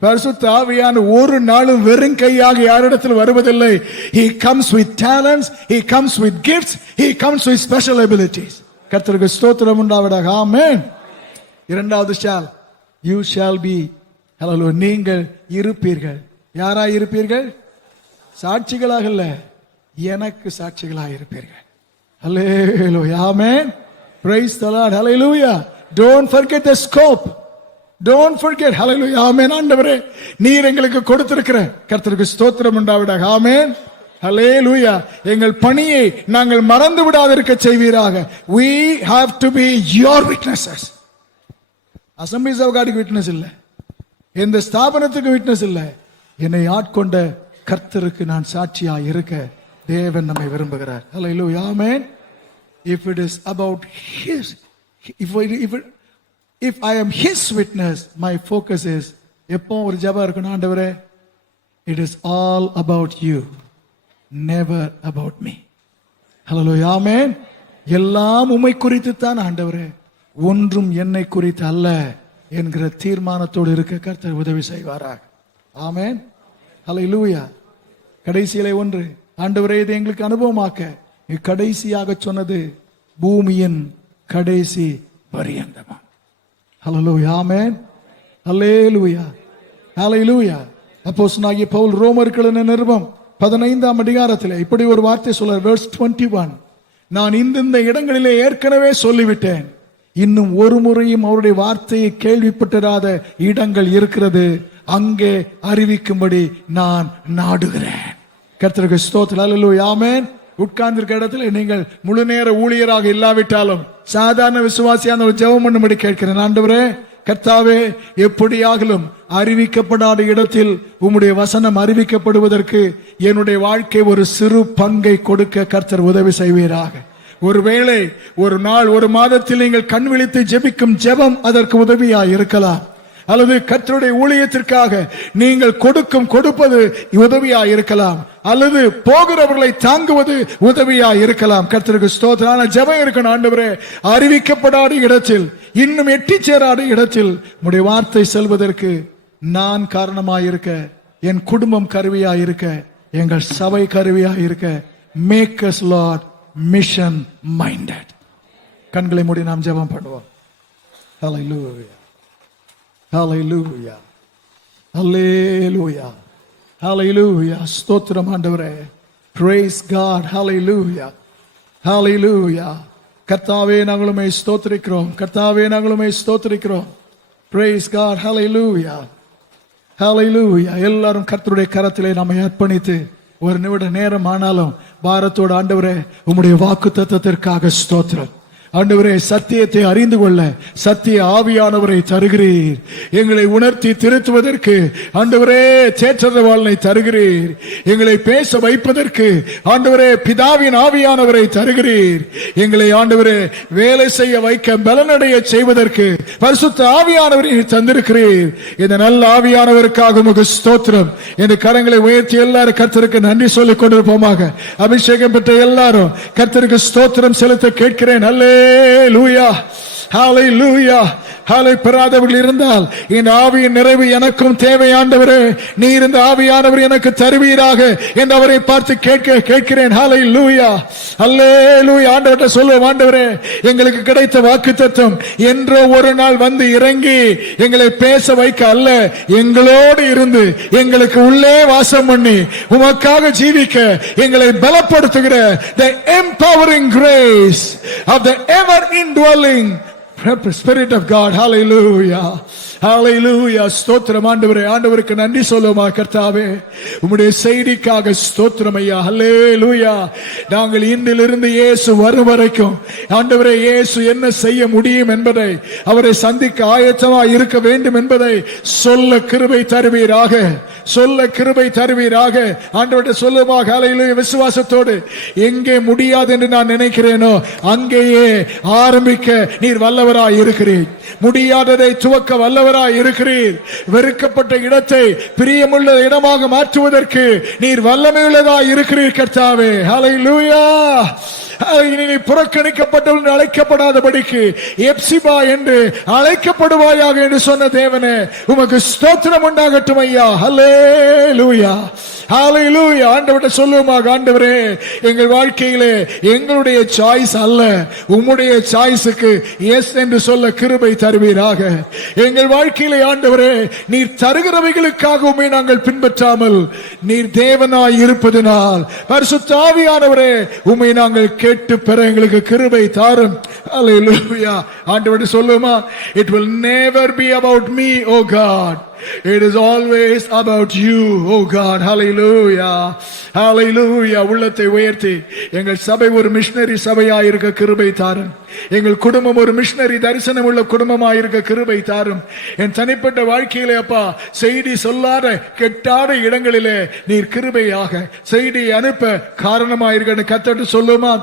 பரிசுத்த ஆவியான ஒரு நாளும் வெறும் கையாக யாரிடத்தில் வருவதில்லை. He comes with talents, He comes with gifts, He comes with special abilities. கர்த்தருக்கு ஸ்தோத்திரம் உண்டாவதாக. ஆமென். இரண்டாவது ஷால், you shall be. ஹalleluya. நீங்கள் இருப்பீர்கள். யாராய் இருப்பீர்கள்? சாட்சிகளாக இல்ல, எனக்கு சாட்சிகளாக இருப்பீர்கள். ஹalleluya. ஆமென். Praise the Lord. Hallelujah. Don't forget the scope. Don't forget. Hallelujah. Amen. ஆண்டவரே, நீர் எங்களுக்கு கொடுத்திருக்கிற கர்த்தருக்கு ஸ்தோத்திரம் உண்டாவதாக. ஆமென். ஹalleluya. எங்கள் பணியை நாங்கள் மறந்து விடாதிருக்க செய்வீராக. We have to be your witnesses. Assemblies of God witness இல்ல, இந்த ஸ்தாபனத்துக்கு விட்னஸ் இல்ல, என்னை ஆட்கொண்ட கர்த்தருக்கு நான் சாட்சியா இருக்க தேவன் நம்மை விரும்புகிறார். ஹalleluya. ஆமென். If it is about His, if I am His witness, my focus is, எப்போ ஒரு ஜெபம் இருக்கணும், ஆண்டவரே, it is all about you, never about me. Hallelujah. Amen. எல்லாம் உம்மை குறித்து தான் ஆண்டவரே, ஒன்றும் என்னை குறித்து அல்ல என்கிற தீர்மானத்தோடு இருக்க கர்த்தர் உதவி செய்வாராக. ஆமென். ஹalleluya. கடைசியிலே ஒன்று, ஆண்டவரே, இது எங்களுக்கு அனுபவமாக்க கடைசியாக சொன்னது பூமியின் கடைசி பரியந்தமா. ஹalleluya. ஆமென். ஹalleluya. ஹalleluya. அப்போஸ்தலனாகிய பவுல் ரோமர்கள் நிருபம் 15ஆம் அதிகாரத்தில் இப்படி ஒரு வார்த்தை சொல்றார். verse 21, நான் இந்த இடங்களிலே ஏற்கனவே சொல்லிவிட்டேன், இன்னும் ஒரு முறையும் அவருடைய வார்த்தையை கேள்விப்பட்டிராத இடங்கள் இருக்கிறது, அங்கே அறிவிக்கும்படி நான் நாடுகிறேன். கர்த்தருக்கு ஸ்தோத்திரம். ஹalleluya. ஆமென். உட்கார்ந்திருக்க இடத்துல நீங்கள் முழு நேர ஊழியராக இல்லாவிட்டாலும் சாதாரண விசுவாசியான ஒரு ஜெபம் பண்ணும்படி கேட்கிறேன். ஆண்டவரே, கர்த்தாவே, எப்படியாகலும் அறிவிக்கப்படாத இடத்தில் உம்முடைய வசனம் அறிவிக்கப்படுவதற்கு என்னுடைய வாழ்க்கை ஒரு சிறு பங்கை கொடுக்க கர்த்தர் உதவி செய்வீராக. ஒருவேளை ஒரு நாள், ஒரு மாதத்தில் நீங்கள் கண் விழித்து ஜெபிக்கும் ஜெபம் அதற்கு உதவியா இருக்கலாம், அல்லது கர்த்தருடைய ஊழியத்திற்காக நீங்கள் கொடுப்பது உதவியா இருக்கலாம், அல்லது போகிறவர்களை தாங்குவது உதவியா இருக்கலாம். கர்த்தருக்கு ஸ்தோத்திரம். ஜெபம் இருக்கணும். ஆண்டவரே, அறிவிக்கப்படாத இடத்தில், இன்னும் எட்டி சேராத இடத்தில் உம்முடைய வார்த்தை செல்வதற்கு நான் காரணமாயிருக்க, என் குடும்பம் கருவியா இருக்க, எங்கள் சபை கருவியா இருக்க, make us Lord mission minded. கண்களை மூடி நாம் ஜெபம் பண்ணுவோம். ஹalleluya. Hallelujah. Hallelujah. Hallelujah. ஸ்தோத்திரம் ஆண்டவரே. Praise God. Hallelujah. Hallelujah. கர்த்தாவே, நாங்கள் உம்மை ஸ்தோத்திரிக்கிறோம். கர்த்தாவே, நாங்கள் உம்மை ஸ்தோத்திரிக்கிறோம். Praise God. Hallelujah. Hallelujah. எல்லாரும் கர்த்தருடைய கரத்திலே நம்மை அர்ப்பணித்து ஒரு நிமிட நேரம் ஆனாலும் பாரத்தோடு, ஆண்டவரே, உம்முடைய வாக்குத்தத்தத்திற்காக ஸ்தோத்திரம். ஆண்டவரே சத்தியத்தை அறிந்து கொள்ள சத்திய ஆவியானவரை தருகிறீர். எங்களை உணர்த்தி திருத்துவதற்கு ஆண்டவரே தேற்றரவாளனை தருகிறீர். எங்களை பேச வைப்பதற்கு ஆண்டவரே பிதாவின் ஆவியானவரை தருகிறீர். எங்களை ஆண்டவரே வேலை செய்ய வைக்க பலனடைய செய்வதற்கு பரிசுத்த ஆவியானவரை தந்திருக்கிறீர். இந்த நல்ல ஆவியானவருக்காக உமக்கு ஸ்தோத்திரம். இந்த கரங்களை உயர்த்தி எல்லாரும் கர்த்தருக்கு நன்றி சொல்லிக் கொண்டிருப்போமாக. அபிஷேகம் பெற்ற எல்லாரும் கர்த்தருக்கு ஸ்தோத்திரம் செலுத்த கேட்கிறேன். அல்லேலூயா, ஹல்லேலூயா. ஹாலை பெறாதவர்கள் இருந்தால் இந்த ஆவியின் நிறைவு எனக்கும் தேவை ஆண்டவரே, நீர் இந்த ஆவியானவர் எனக்கு தருவீராக என்று அவரை பார்த்து கேட்கிறேன். ஹல்லேலூயா, ஹல்லேலூயா. ஆண்டவர்கிட்ட சொல்லுவோம், ஆண்டவரே எங்களுக்கு கிடைத்த வாக்குத்தத்தம் என்றோ ஒரு நாள் வந்து இறங்கி எங்களை பேச வைக்க அல்ல, எங்களோடு இருந்து எங்களுக்கு உள்ளே வாசம் பண்ணி உமக்காக ஜீவிக்க எங்களை பலப்படுத்துகிற the empowering grace of the ever indwelling Spirit of God. Hallelujah, hallelujah. ஸ்தோத்திரம் ஆண்டவரே. ஆண்டவருக்கு நன்றி சொல்லுமா கர்த்தாவே, உம்முடைய செய்திக்காக ஸ்தோத்திரம் ஐயா. ஹல்லேலூயா. நாங்கள் இன்றிலிருந்து இயேசு வரும் வரைக்கும் ஆண்டவரே இயேசு என்ன செய்ய முடியும் என்பதை, அவரை சந்திக்க ஆயத்தமாக இருக்க வேண்டும் என்பதை சொல்ல கிருபை தருவீராக, சொல்ல கிருபை தருவீராக. ஆண்டவர்கிட்ட சொல்லுமா ஹல்லேலூயா விசுவாசத்தோடு. எங்கே முடியாது என்று நான் நினைக்கிறேனோ அங்கேயே ஆரம்பிக்க நீர் வல்லவராய் இருக்கிறீர். முடியாததை துவக்க வல்லவராய் இருக்கிறீர். வெறுக்கப்பட்ட இடத்தை பிரியமுள்ள இடமாக மாற்றுவதற்கு நீர் வல்லமையுள்ளதாய் இருக்கிறீர் கர்த்தாவே. ஹல்லேலூயா. இனி புறக்கணிக்கப்பட்டவர்கள் அழைக்கப்படாதபடிக்கு எப்சிபா என்று அழைக்கப்படுவாயாக என்று சொன்ன தேவனே, உமக்கு ஸ்தோத்திரம் உண்டாகட்டும் ஐயா. ஹல்லேலூயா, ஹல்லேலூயா. ஆண்டவர்கிட்ட சொல்லுவோமாக, ஆண்டவரே எங்கள் வாழ்க்கையிலே எங்களுடைய சாய்ஸ் அல்ல, உம்முடைய சாய்ஸுக்கு எஸ் என்று சொல்ல கிருபை தருவீராக. எங்கள் வாழ்க்கையிலே ஆண்டவரே நீர் தருகிறவைகளுக்காக உம்மை நாங்கள் பின்பற்றாமல் நீர் தேவனாய் இருப்பதனால் பரிசுத்த ஆவியானவரே உம்மை நாங்கள் கேட்டு பெற எங்களுக்கு கிருபை தாரும். ஹல்லேலூயா. ஆண்டவர்கிட்ட சொல்லுமா, it will never be about me, oh God. It is always about you, oh God. Hallelujah, hallelujah. உள்ளத்தை உயர்த்தி எங்கள் சபை ஒரு மிஷனரி சபையாய் இருக்க கிருபை தாரும். எங்கள் குடும்பம் ஒரு மிஷனரி தரிசனம் உள்ள குடும்பமாய் இருக்க கிருபை தாரும். என் தனிப்பட்ட வாழ்க்கையிலே அப்பா செய்தி சொல்லாத கெட்டாத இடங்களிலே நீர் கிருபையாக செய்தியை அனுப்ப காரணமாயிருக்க கர்த்தர் சொல்லுமா.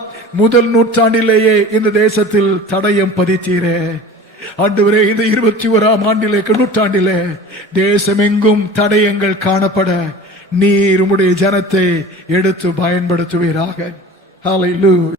முதல் நூற்றாண்டிலேயே இந்த தேசத்தில் தடயம் பதித்தீரே ஆண்டவரே. இந்த 21ஆம் ஆண்டிலே நூற்றாண்டிலே தேசமெங்கும் தடயங்கள் காணப்பட நீர் உம்முடைய ஜனத்தை எடுத்து பயன்படுத்துவீராக. ஹல்லேலூயா.